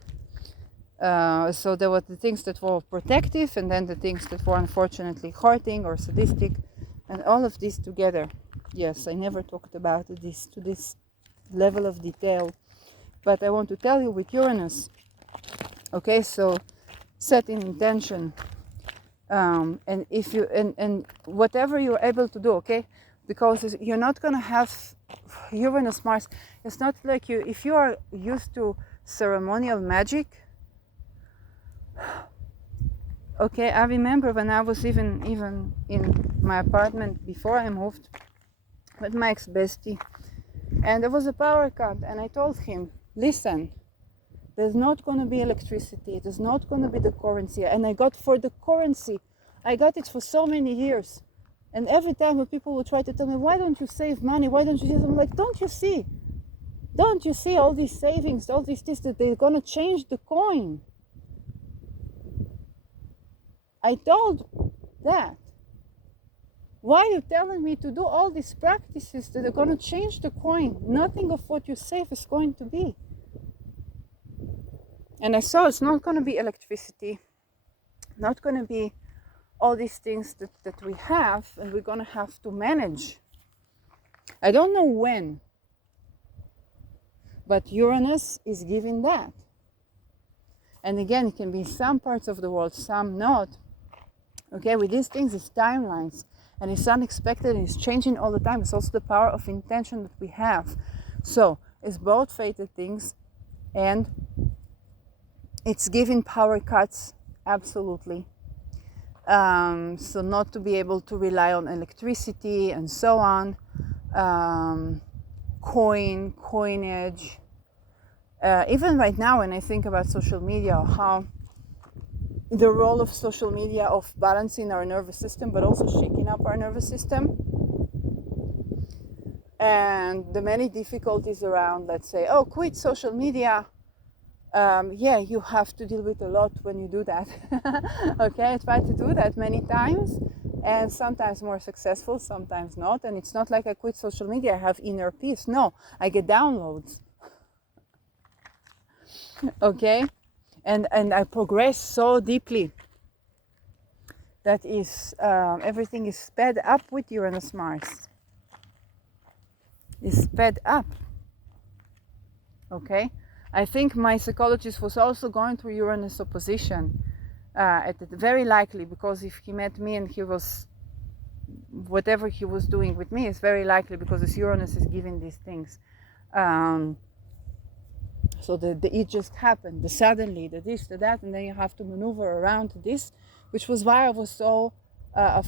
there were the things that were protective, and then the things that were unfortunately hurting or sadistic, and all of this together. Yes, I never talked about this to this level of detail, but I want to tell you with Uranus, okay, so setting intention, and if you and whatever you're able to do, okay, because you're not going to have Uranus Mars. It's not like if you are used to ceremonial magic, okay. I remember when I was even in my apartment before I moved with my ex-bestie, and there was a power cut, and I told him, listen, there's not going to be electricity. There's not going to be the currency. And I got for the currency, I got it for so many years. And every time when people would try to tell me, why don't you save money? Why don't you do this? I'm like, don't you see? Don't you see all these savings, all these things, that they're going to change the coin? I told that. Why are you telling me to do all these practices that are going to change the coin? Nothing of what you save is going to be. And I saw it's not going to be electricity, not going to be all these things that we have, and we're going to have to manage. I don't know when, but Uranus is giving that. And again, it can be in some parts of the world, some not. Okay, with these things, it's timelines, and it's unexpected, and it's changing all the time. It's also the power of intention that we have. So it's both fated things, and it's giving power cuts, absolutely. So not to be able to rely on electricity and so on. Coinage. Even right now, when I think about social media, how the role of social media of balancing our nervous system, but also shaking up our nervous system. And the many difficulties around, let's say, oh, quit social media. Yeah, you have to deal with a lot when you do that. Okay, I tried to do that many times, and sometimes more successful, sometimes not. And it's not like I quit social media, I have inner peace. No, I get downloads. Okay, and I progress so deeply. That is, everything is sped up with Uranus Mars. Is sped up. Okay. I think my psychologist was also going through Uranus opposition, very likely, because if he met me and he was, whatever he was doing with me, it's very likely because this Uranus is giving these things. So it just happened, the suddenly, the this, the that, and then you have to maneuver around this, which was why I was so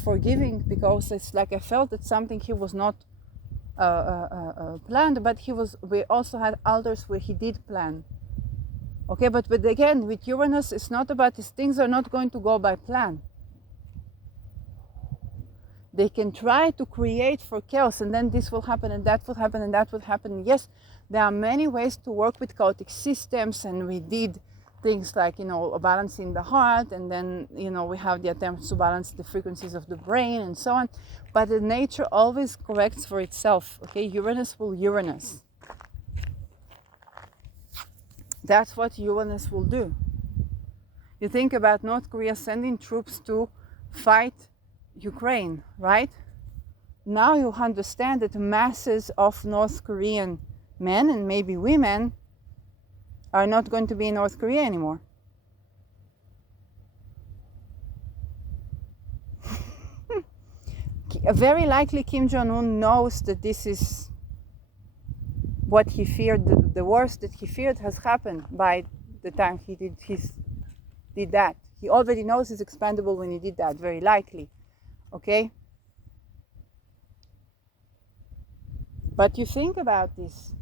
forgiving, because it's like I felt that something he was not planned, but we also had others where he did plan. Okay, but again, with Uranus, it's not about these things are not going to go by plan. They can try to create for chaos, and then this will happen, and that will happen, and that will happen. Yes, there are many ways to work with chaotic systems, and we did things like, balancing the heart, and then, we have the attempts to balance the frequencies of the brain and so on. But the nature always corrects for itself, okay? Uranus will Uranus. That's what Uranus will do. You think about North Korea sending troops to fight Ukraine, right? Now you understand that masses of North Korean men and maybe women are not going to be in North Korea anymore. Very likely Kim Jong-un knows that this is what he feared, the worst that he feared has happened by the time he did that. He already knows it's expandable when he did that, very likely. Okay? But you think about this.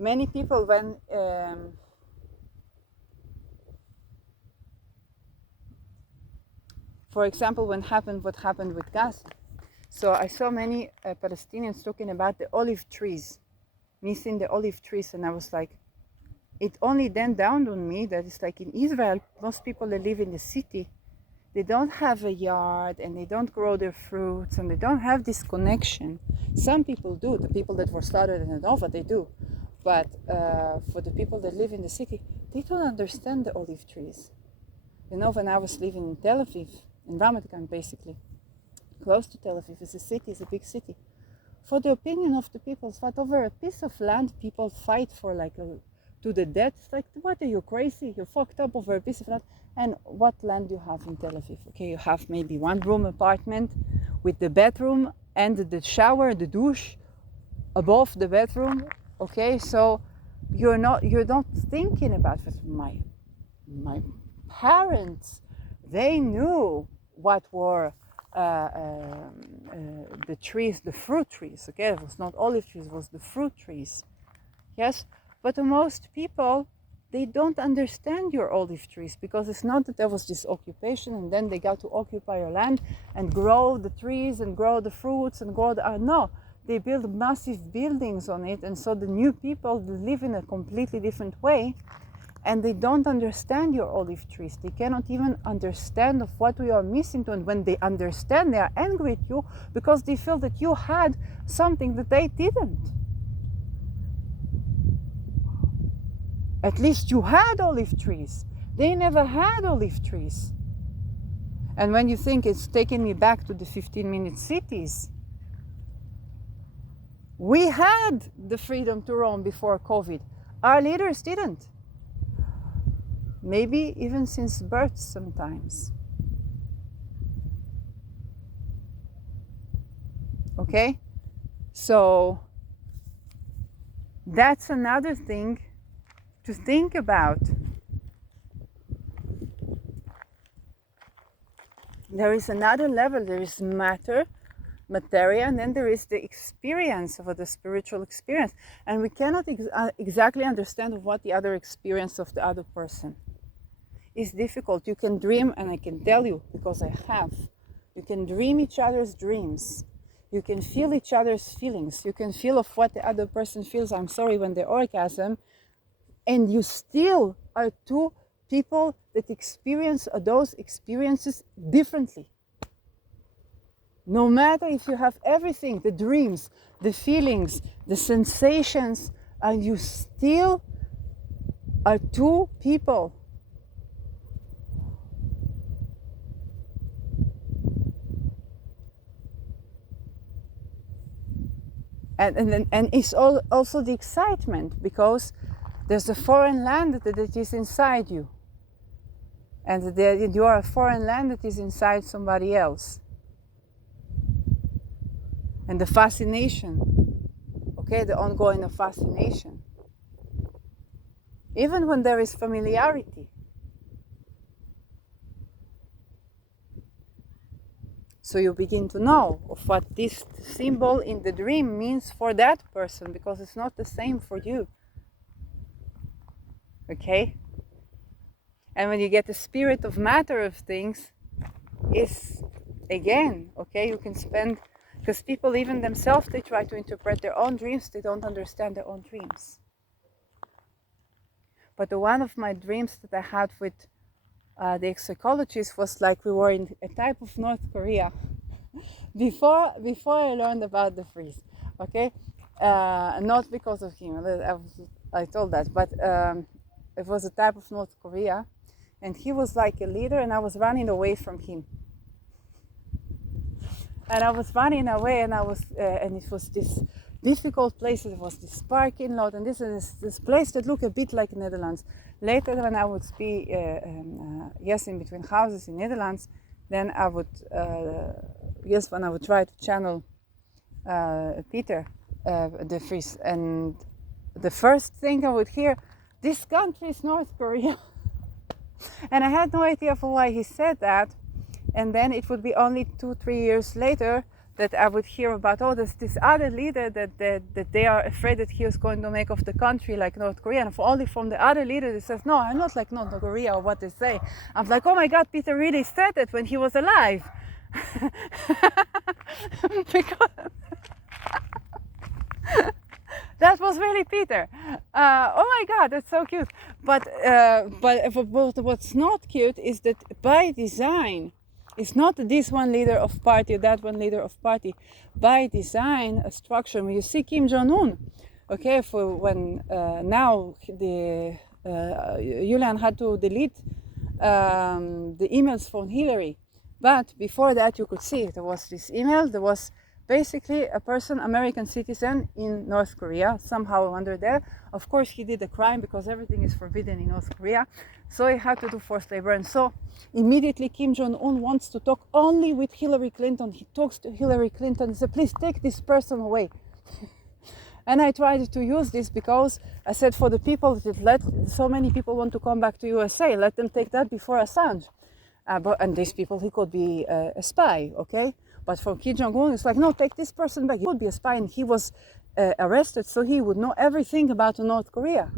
Many people, when for example, what happened with Gaza. So I saw many Palestinians talking about the olive trees, missing the olive trees, and I was like, it only then dawned on me that it's like in Israel, most people that live in the city, they don't have a yard and they don't grow their fruits and they don't have this connection. Some people do, the people that were slaughtered in Nova, they do. But for the people that live in the city, they don't understand the olive trees. When I was living in Tel Aviv, in Ramat Gan basically, close to Tel Aviv, it's a city, it's a big city. For the opinion of the people, it's what over a piece of land people fight for to the death. It's like, what are you, crazy? You're fucked up over a piece of land. And what land do you have in Tel Aviv? Okay, you have maybe one room apartment with the bedroom and the shower, the douche above the bedroom. Okay, so you're not thinking about it. My parents, they knew what were the trees, the fruit trees. Okay, it was not olive trees, it was the fruit trees. Yes, but most people, they don't understand your olive trees, because it's not that there was this occupation and then they got to occupy your land and grow the trees and grow the fruits and grow the no. They build massive buildings on it, and so the new people live in a completely different way, and they don't understand your olive trees. They cannot even understand of what we are missing to, and when they understand, they are angry at you because they feel that you had something that they didn't. At least you had olive trees. They never had olive trees. And when you think it's taking me back to the 15-minute cities, we had the freedom to roam before COVID. Our leaders didn't. Maybe even since birth sometimes. Okay? So that's another thing to think about. There is another level. There is materia, and then there is the experience of the spiritual experience. And we cannot exactly understand what the other experience of the other person. It's difficult. You can dream, and I can tell you, because I have. You can dream each other's dreams. You can feel each other's feelings. You can feel of what the other person feels, I'm sorry, when they orgasm. And you still are two people that experience those experiences differently. No matter if you have everything, the dreams, the feelings, the sensations, and you still are two people. And it's also the excitement, because there's a foreign land that is inside you. And you are a foreign land that is inside somebody else. And the fascination, okay, the ongoing fascination. Even when there is familiarity. So you begin to know of what this symbol in the dream means for that person, because it's not the same for you. Okay? And when you get the spirit of matter of things, is again, okay, you can spend, because people even themselves, they try to interpret their own dreams, they don't understand their own dreams. But one of my dreams that I had with the psychologist was like we were in a type of North Korea before I learned about the freeze, okay? Not because of him, I told that, but it was a type of North Korea, and he was like a leader, and I was running away from him. And I was running away, and and it was this difficult place. It was this parking lot, and this place that looked a bit like Netherlands. Later, when I would be in between houses in Netherlands, then I would when I would try to channel Peter de Vries, and the first thing I would hear, this country is North Korea. And I had no idea for why he said that. And then it would be only 2-3 years later that I would hear about, there's this other leader that they are afraid that he is going to make of the country like North Korea. And only from the other leader that says, no, I'm not like North Korea or what they say. I'm like, oh my God, Peter really said it when he was alive. Because that was really Peter. Oh my God, that's so cute. But what's not cute is that by design, it's not this one leader of party or that one leader of party. By design, a structure. When you see Kim Jong-un, okay, for when now the Julian had to delete the emails from Hillary, but before that you could see there was this email. There was basically a person, American citizen in North Korea, somehow under there. Of course, he did a crime because everything is forbidden in North Korea. So he had to do forced labor. And so immediately Kim Jong-un wants to talk only with Hillary Clinton. He talks to Hillary Clinton and says, please take this person away. And I tried to use this because I said, for the people that so many people want to come back to USA, let them take that before Assange. And these people, he could be a spy, okay? But for Kim Jong-un, it's like, no, take this person back. He would be a spy, and he was arrested, so he would know everything about North Korea.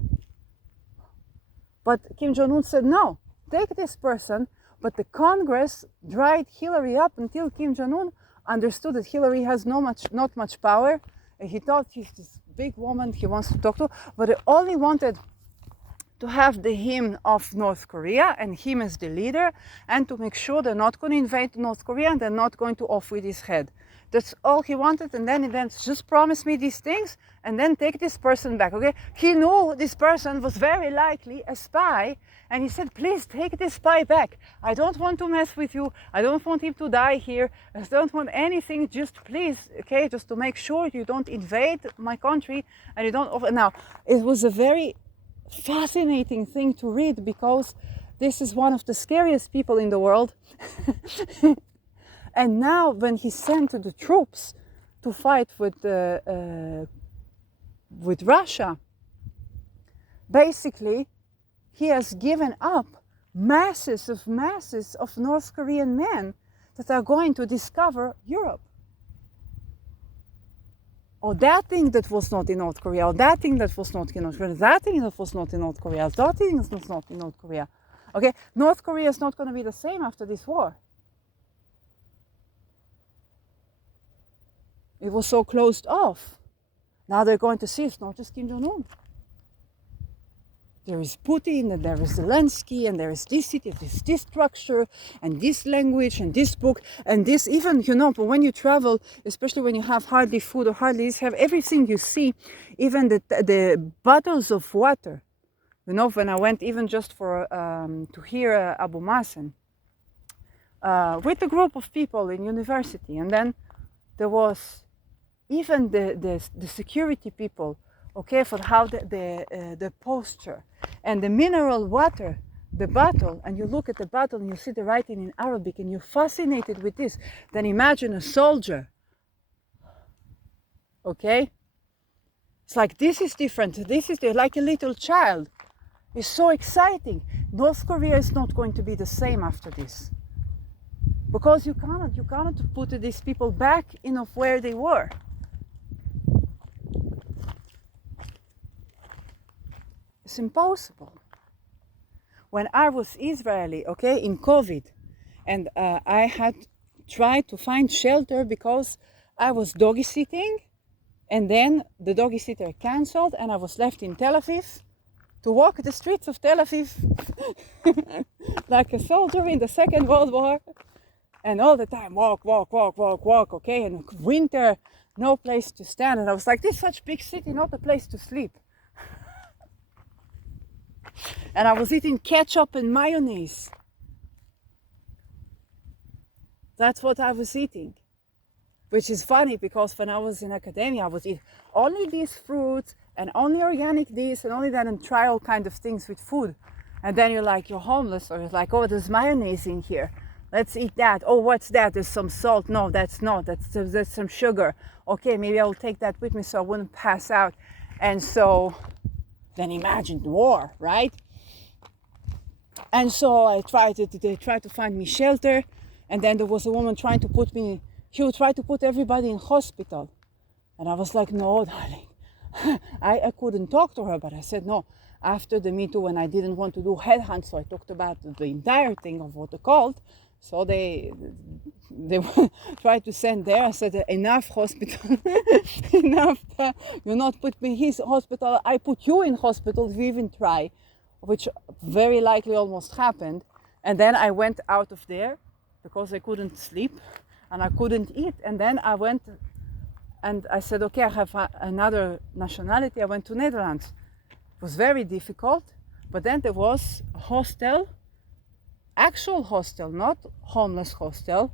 But Kim Jong-un said, no, take this person. But the Congress dried Hillary up until Kim Jong-un understood that Hillary has not much power. And he thought she's this big woman he wants to talk to, but they only wanted to have the hymn of North Korea and him as the leader, and to make sure they're not going to invade North Korea and they're not going to off with his head. That's all he wanted. And then just promise me these things and then take this person back, okay? He knew this person was very likely a spy, and he said, please take this spy back. I don't want to mess with you. I don't want him to die here. I don't want anything. Just please, okay, just to make sure you don't invade my country and you don't. Now, it was a very fascinating thing to read, because this is one of the scariest people in the world. And now when he sent the troops to fight with Russia, basically he has given up masses of North Korean men that are going to discover Europe. Or that thing that was not in North Korea, or that thing that was not in North Korea, that thing that was not in North Korea, that thing that was not in North Korea. Okay, North Korea is not going to be the same after this war. It was so closed off. Now they're going to see it's not just Kim Jong-un. There is Putin, and there is Zelensky, and there is this city, this structure, and this language, and this book, and this, even, but when you travel, especially when you have hardly food or hardly this, have everything you see, even the bottles of water. When I went even just for to hear Abu Mazen with a group of people in university, and then there was even the security people, okay, for how the posture and the mineral water, the bottle, and you look at the bottle and you see the writing in Arabic and you're fascinated with this, then imagine a soldier, okay? It's like, this is different, like a little child. It's so exciting. North Korea is not going to be the same after this. Because you cannot put these people back in of where they were. It's impossible. when I was Israeli, okay, in COVID, and I had tried to find shelter because I was doggy sitting, and then the doggy sitter canceled, and I was left in Tel Aviv to walk the streets of Tel Aviv like a soldier in the Second World War, and all the time walk, okay, and winter, no place to stand, and I was like, this is such big city, not a place to sleep. And I was eating ketchup and mayonnaise. That's what I was eating. Which is funny because when I was in academia, I would eat only these fruits and only organic this and only that, and try all kind of things with food. And then you're like, you're homeless, or you're like, oh, there's mayonnaise in here. Let's eat that. Oh, what's that? There's some salt. No, that's not. That's some sugar. Okay, maybe I will take that with me so I wouldn't pass out. And so then imagine war, right? And so I tried they tried to find me shelter, and then there was a woman trying to put me, she would try to put everybody in hospital. And I was like, no, darling. I couldn't talk to her, but I said, no. After the Me Too, when I didn't want to do headhunt, so I talked about the entire thing of what they called. So they tried to send there. I said, enough hospital, enough. You not put me in his hospital. I put you in hospital if you even try, which very likely almost happened. And then I went out of there because I couldn't sleep and I couldn't eat. And then I went and I said, okay, I have another nationality. I went to Netherlands. It was very difficult, but then there was a hostel, actual hostel, not homeless hostel,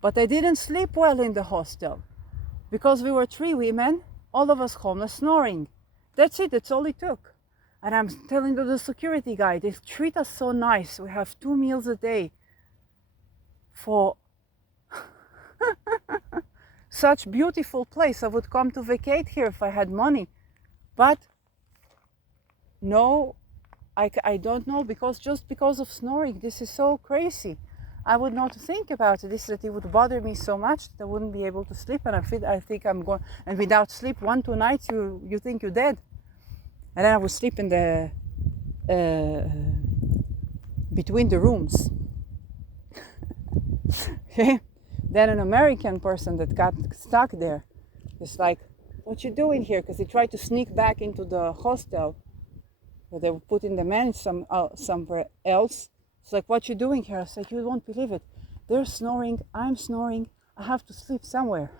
but I didn't sleep well in the hostel because we were 3 women, all of us homeless, snoring. That's it, that's all it took. And I'm telling the security guy, they treat us so nice. We have 2 meals a day for such beautiful place. I would come to vacate here if I had money, but no, I don't know, because just because of snoring, this is so crazy. I would not think about it. This that it would bother me so much that I wouldn't be able to sleep, and I think I'm going. And without sleep, 1-2 nights, you think you're dead. And then I would sleep in the between the rooms. Okay. Then an American person that got stuck there is like, "What you doing here?" Because he tried to sneak back into the hostel. They were putting the men somewhere else. It's like, what you doing here? I said, you won't believe it. They're snoring, I'm snoring, I have to sleep somewhere.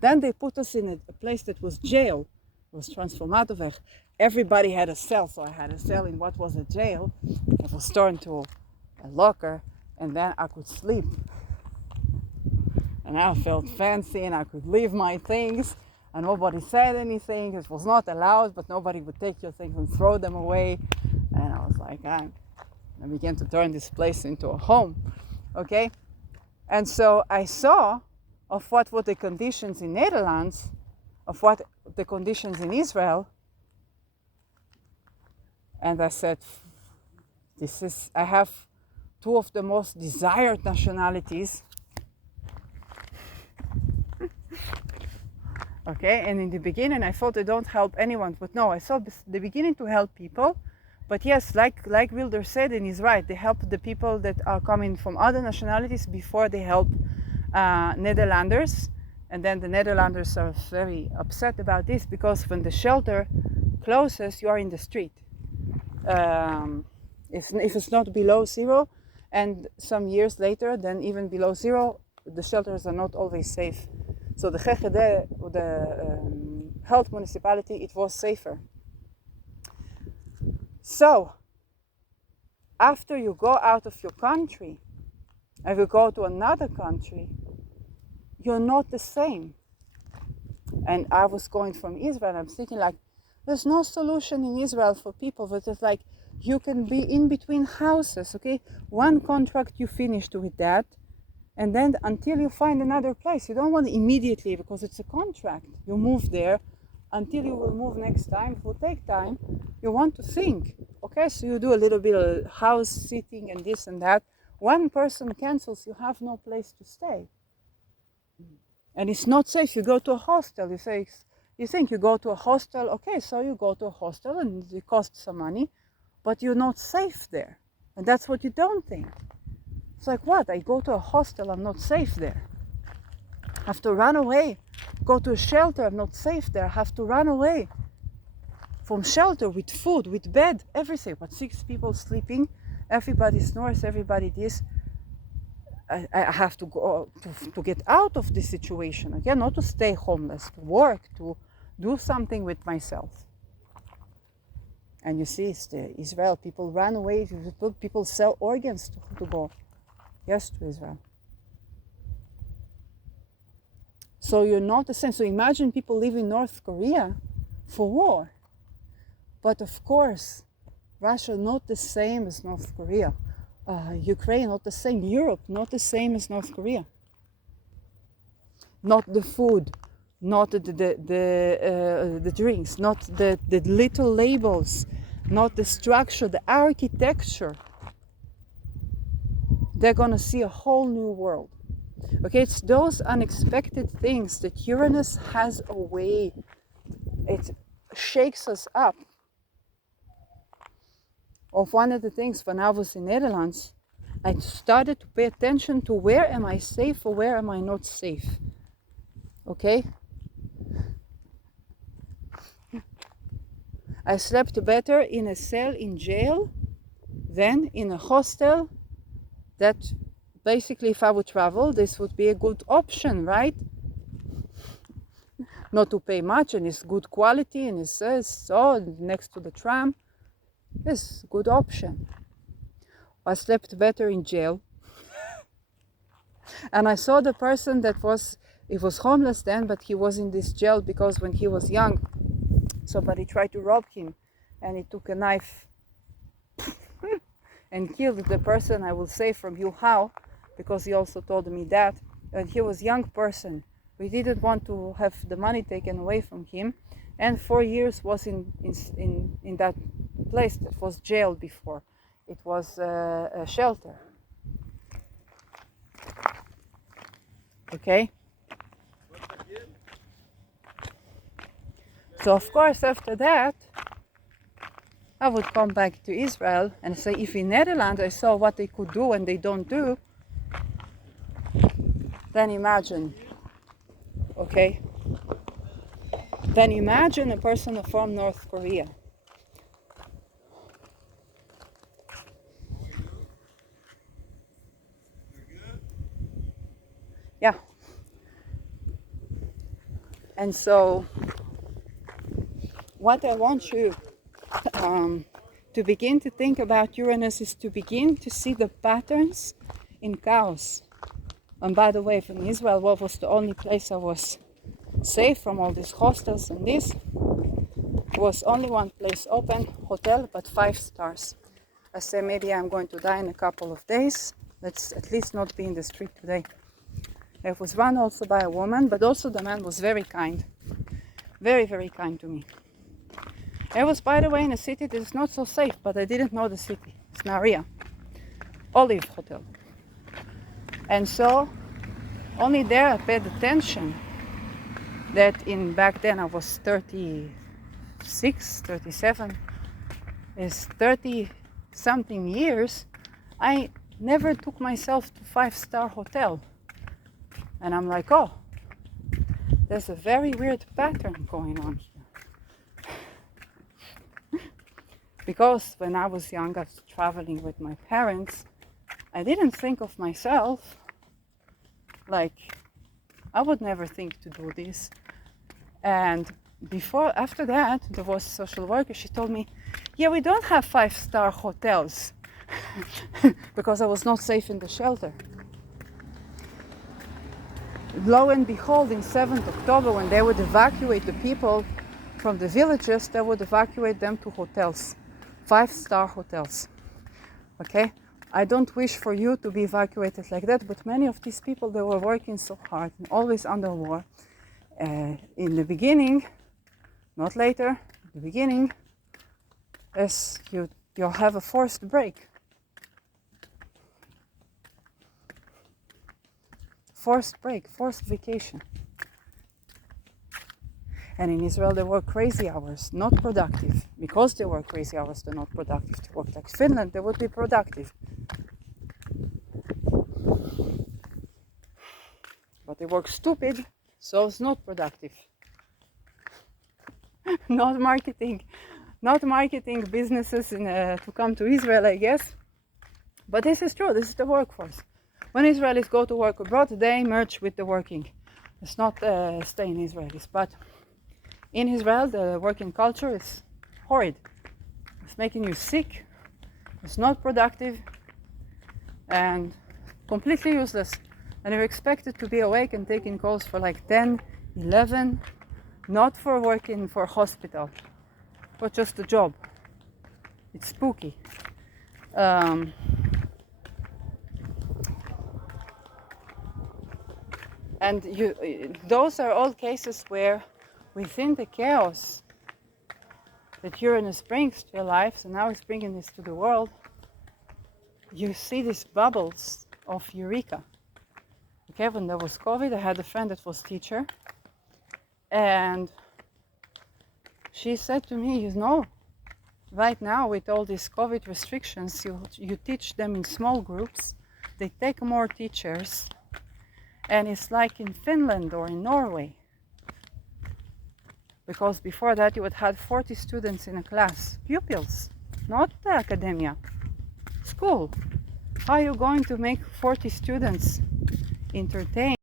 Then they put us in a place that was jail. It was Transformatorweg. Everybody had a cell, so I had a cell in what was a jail. It was turned to a locker, and then I could sleep. And I felt fancy, and I could leave my things. And nobody said anything. It was not allowed, but nobody would take your things and throw them away. And I was like, I began to turn this place into a home, okay? And so I saw of what were the conditions in Netherlands, of what the conditions in Israel. And I said, I have 2 of the most desired nationalities. Okay, and in the beginning I thought they don't help anyone, but no, I saw the beginning to help people. But yes, like Wilder said, and he's right, they help the people that are coming from other nationalities before they help Netherlanders. And then the Netherlanders are very upset about this, because when the shelter closes, you are in the street. If it's not below 0, and some years later, then even below 0, the shelters are not always safe. So the GGD, the health municipality, it was safer. So, after you go out of your country, and you go to another country, you're not the same. And I was going from Israel, I'm thinking like, there's no solution in Israel for people, but it's like, you can be in between houses, okay? One contract you finished with that, and then until you find another place. You don't want immediately, because it's a contract. You move there until you will move next time. It will take time. You want to think. Okay, so you do a little bit of house sitting and this and that. One person cancels, you have no place to stay. And it's not safe. You go to a hostel. You think you go to a hostel. Okay, so you go to a hostel and it costs some money. but you're not safe there. And that's what you don't think. It's like, what? I go to a hostel, I'm not safe there. I have to run away. Go to a shelter, I'm not safe there. I have to run away from shelter with food, with bed, everything. But 6 people sleeping, everybody snores, everybody this. I have to go to get out of this situation again, not to stay homeless, to work, to do something with myself. And you see, it's the Israel, people run away, people sell organs to go, yes, to Israel. So you're not the same. So imagine people leaving North Korea for war. But of course, Russia not the same as North Korea. Ukraine not the same. Europe not the same as North Korea. Not the food, not the drinks, not the little labels, not the structure, the architecture. They're gonna see a whole new world. Okay, it's those unexpected things that Uranus has a way. It shakes us up. Of one of the things when I was in Netherlands, I started to pay attention to where am I safe or where am I not safe. Okay? I slept better in a cell in jail than in a hostel. That basically, if I would travel, this would be a good option, right? Not to pay much, and it's good quality, and it says so next to the tram. It's a good option. I slept better in jail. And I saw the person that he was homeless then, but he was in this jail because when he was young, somebody tried to rob him, and he took a knife and killed the person. I will say from you how, because he also told me that. And he was a young person. We didn't want to have the money taken away from him, and 4 years was in that place that was jail before. It was a shelter. Okay? So of course after that, I would come back to Israel and say, if in Netherlands I saw what they could do and they don't do, then imagine, okay? Then imagine a person from North Korea. Yeah. And so, what I want you to begin to think about Uranus is to begin to see the patterns in chaos. And by the way, from Israel, what was the only place I was safe from all these hostels and this? Was only one place open, hotel, but 5 stars. I said, maybe I'm going to die in a couple of days. Let's at least not be in the street today. It was run also by a woman, but also the man was very kind. Very, very kind to me. It was, by the way, in a city that is not so safe, but I didn't know the city. It's Naria. Olive Hotel. And so, only there I paid attention that back then I was 36, 37, is 30 something years, I never took myself to 5-star hotel. And I'm like, oh, there's a very weird pattern going on here. Because when I was young, I was traveling with my parents, I didn't think of myself like, I would never think to do this. And after that, there was a social worker, she told me, yeah, we don't have 5-star hotels because I was not safe in the shelter. Lo and behold, in 7th October, when they would evacuate the people from the villages, they would evacuate them to hotels, 5-star hotels. Okay? I don't wish for you to be evacuated like that, but many of these people, they were working so hard and always under war. In the beginning, not later, the beginning, is you'll have a forced break. Forced break, forced vacation. And in Israel, they work crazy hours, not productive. Because they work crazy hours, they're not productive. To work like Finland, they would be productive. But they work stupid, so it's not productive. not marketing businesses to come to Israel, I guess. But this is true, this is the workforce. When Israelis go to work abroad, they merge with the working. It's not staying Israelis, but in Israel, the working culture is horrid. It's making you sick, it's not productive, and completely useless. And you're expected to be awake and taking calls for like 10, 11, not for working for hospital, but just a job. It's spooky. And those are all cases where within the chaos that Uranus brings to your life, so now it's bringing this to the world, you see these bubbles of eureka. Okay, when there was COVID, I had a friend that was teacher, and she said to me, you know, right now with all these COVID restrictions, you teach them in small groups, they take more teachers, and it's like in Finland or in Norway. Because before that you would have 40 students in a class, pupils, not the academia, school. How are you going to make 40 students entertain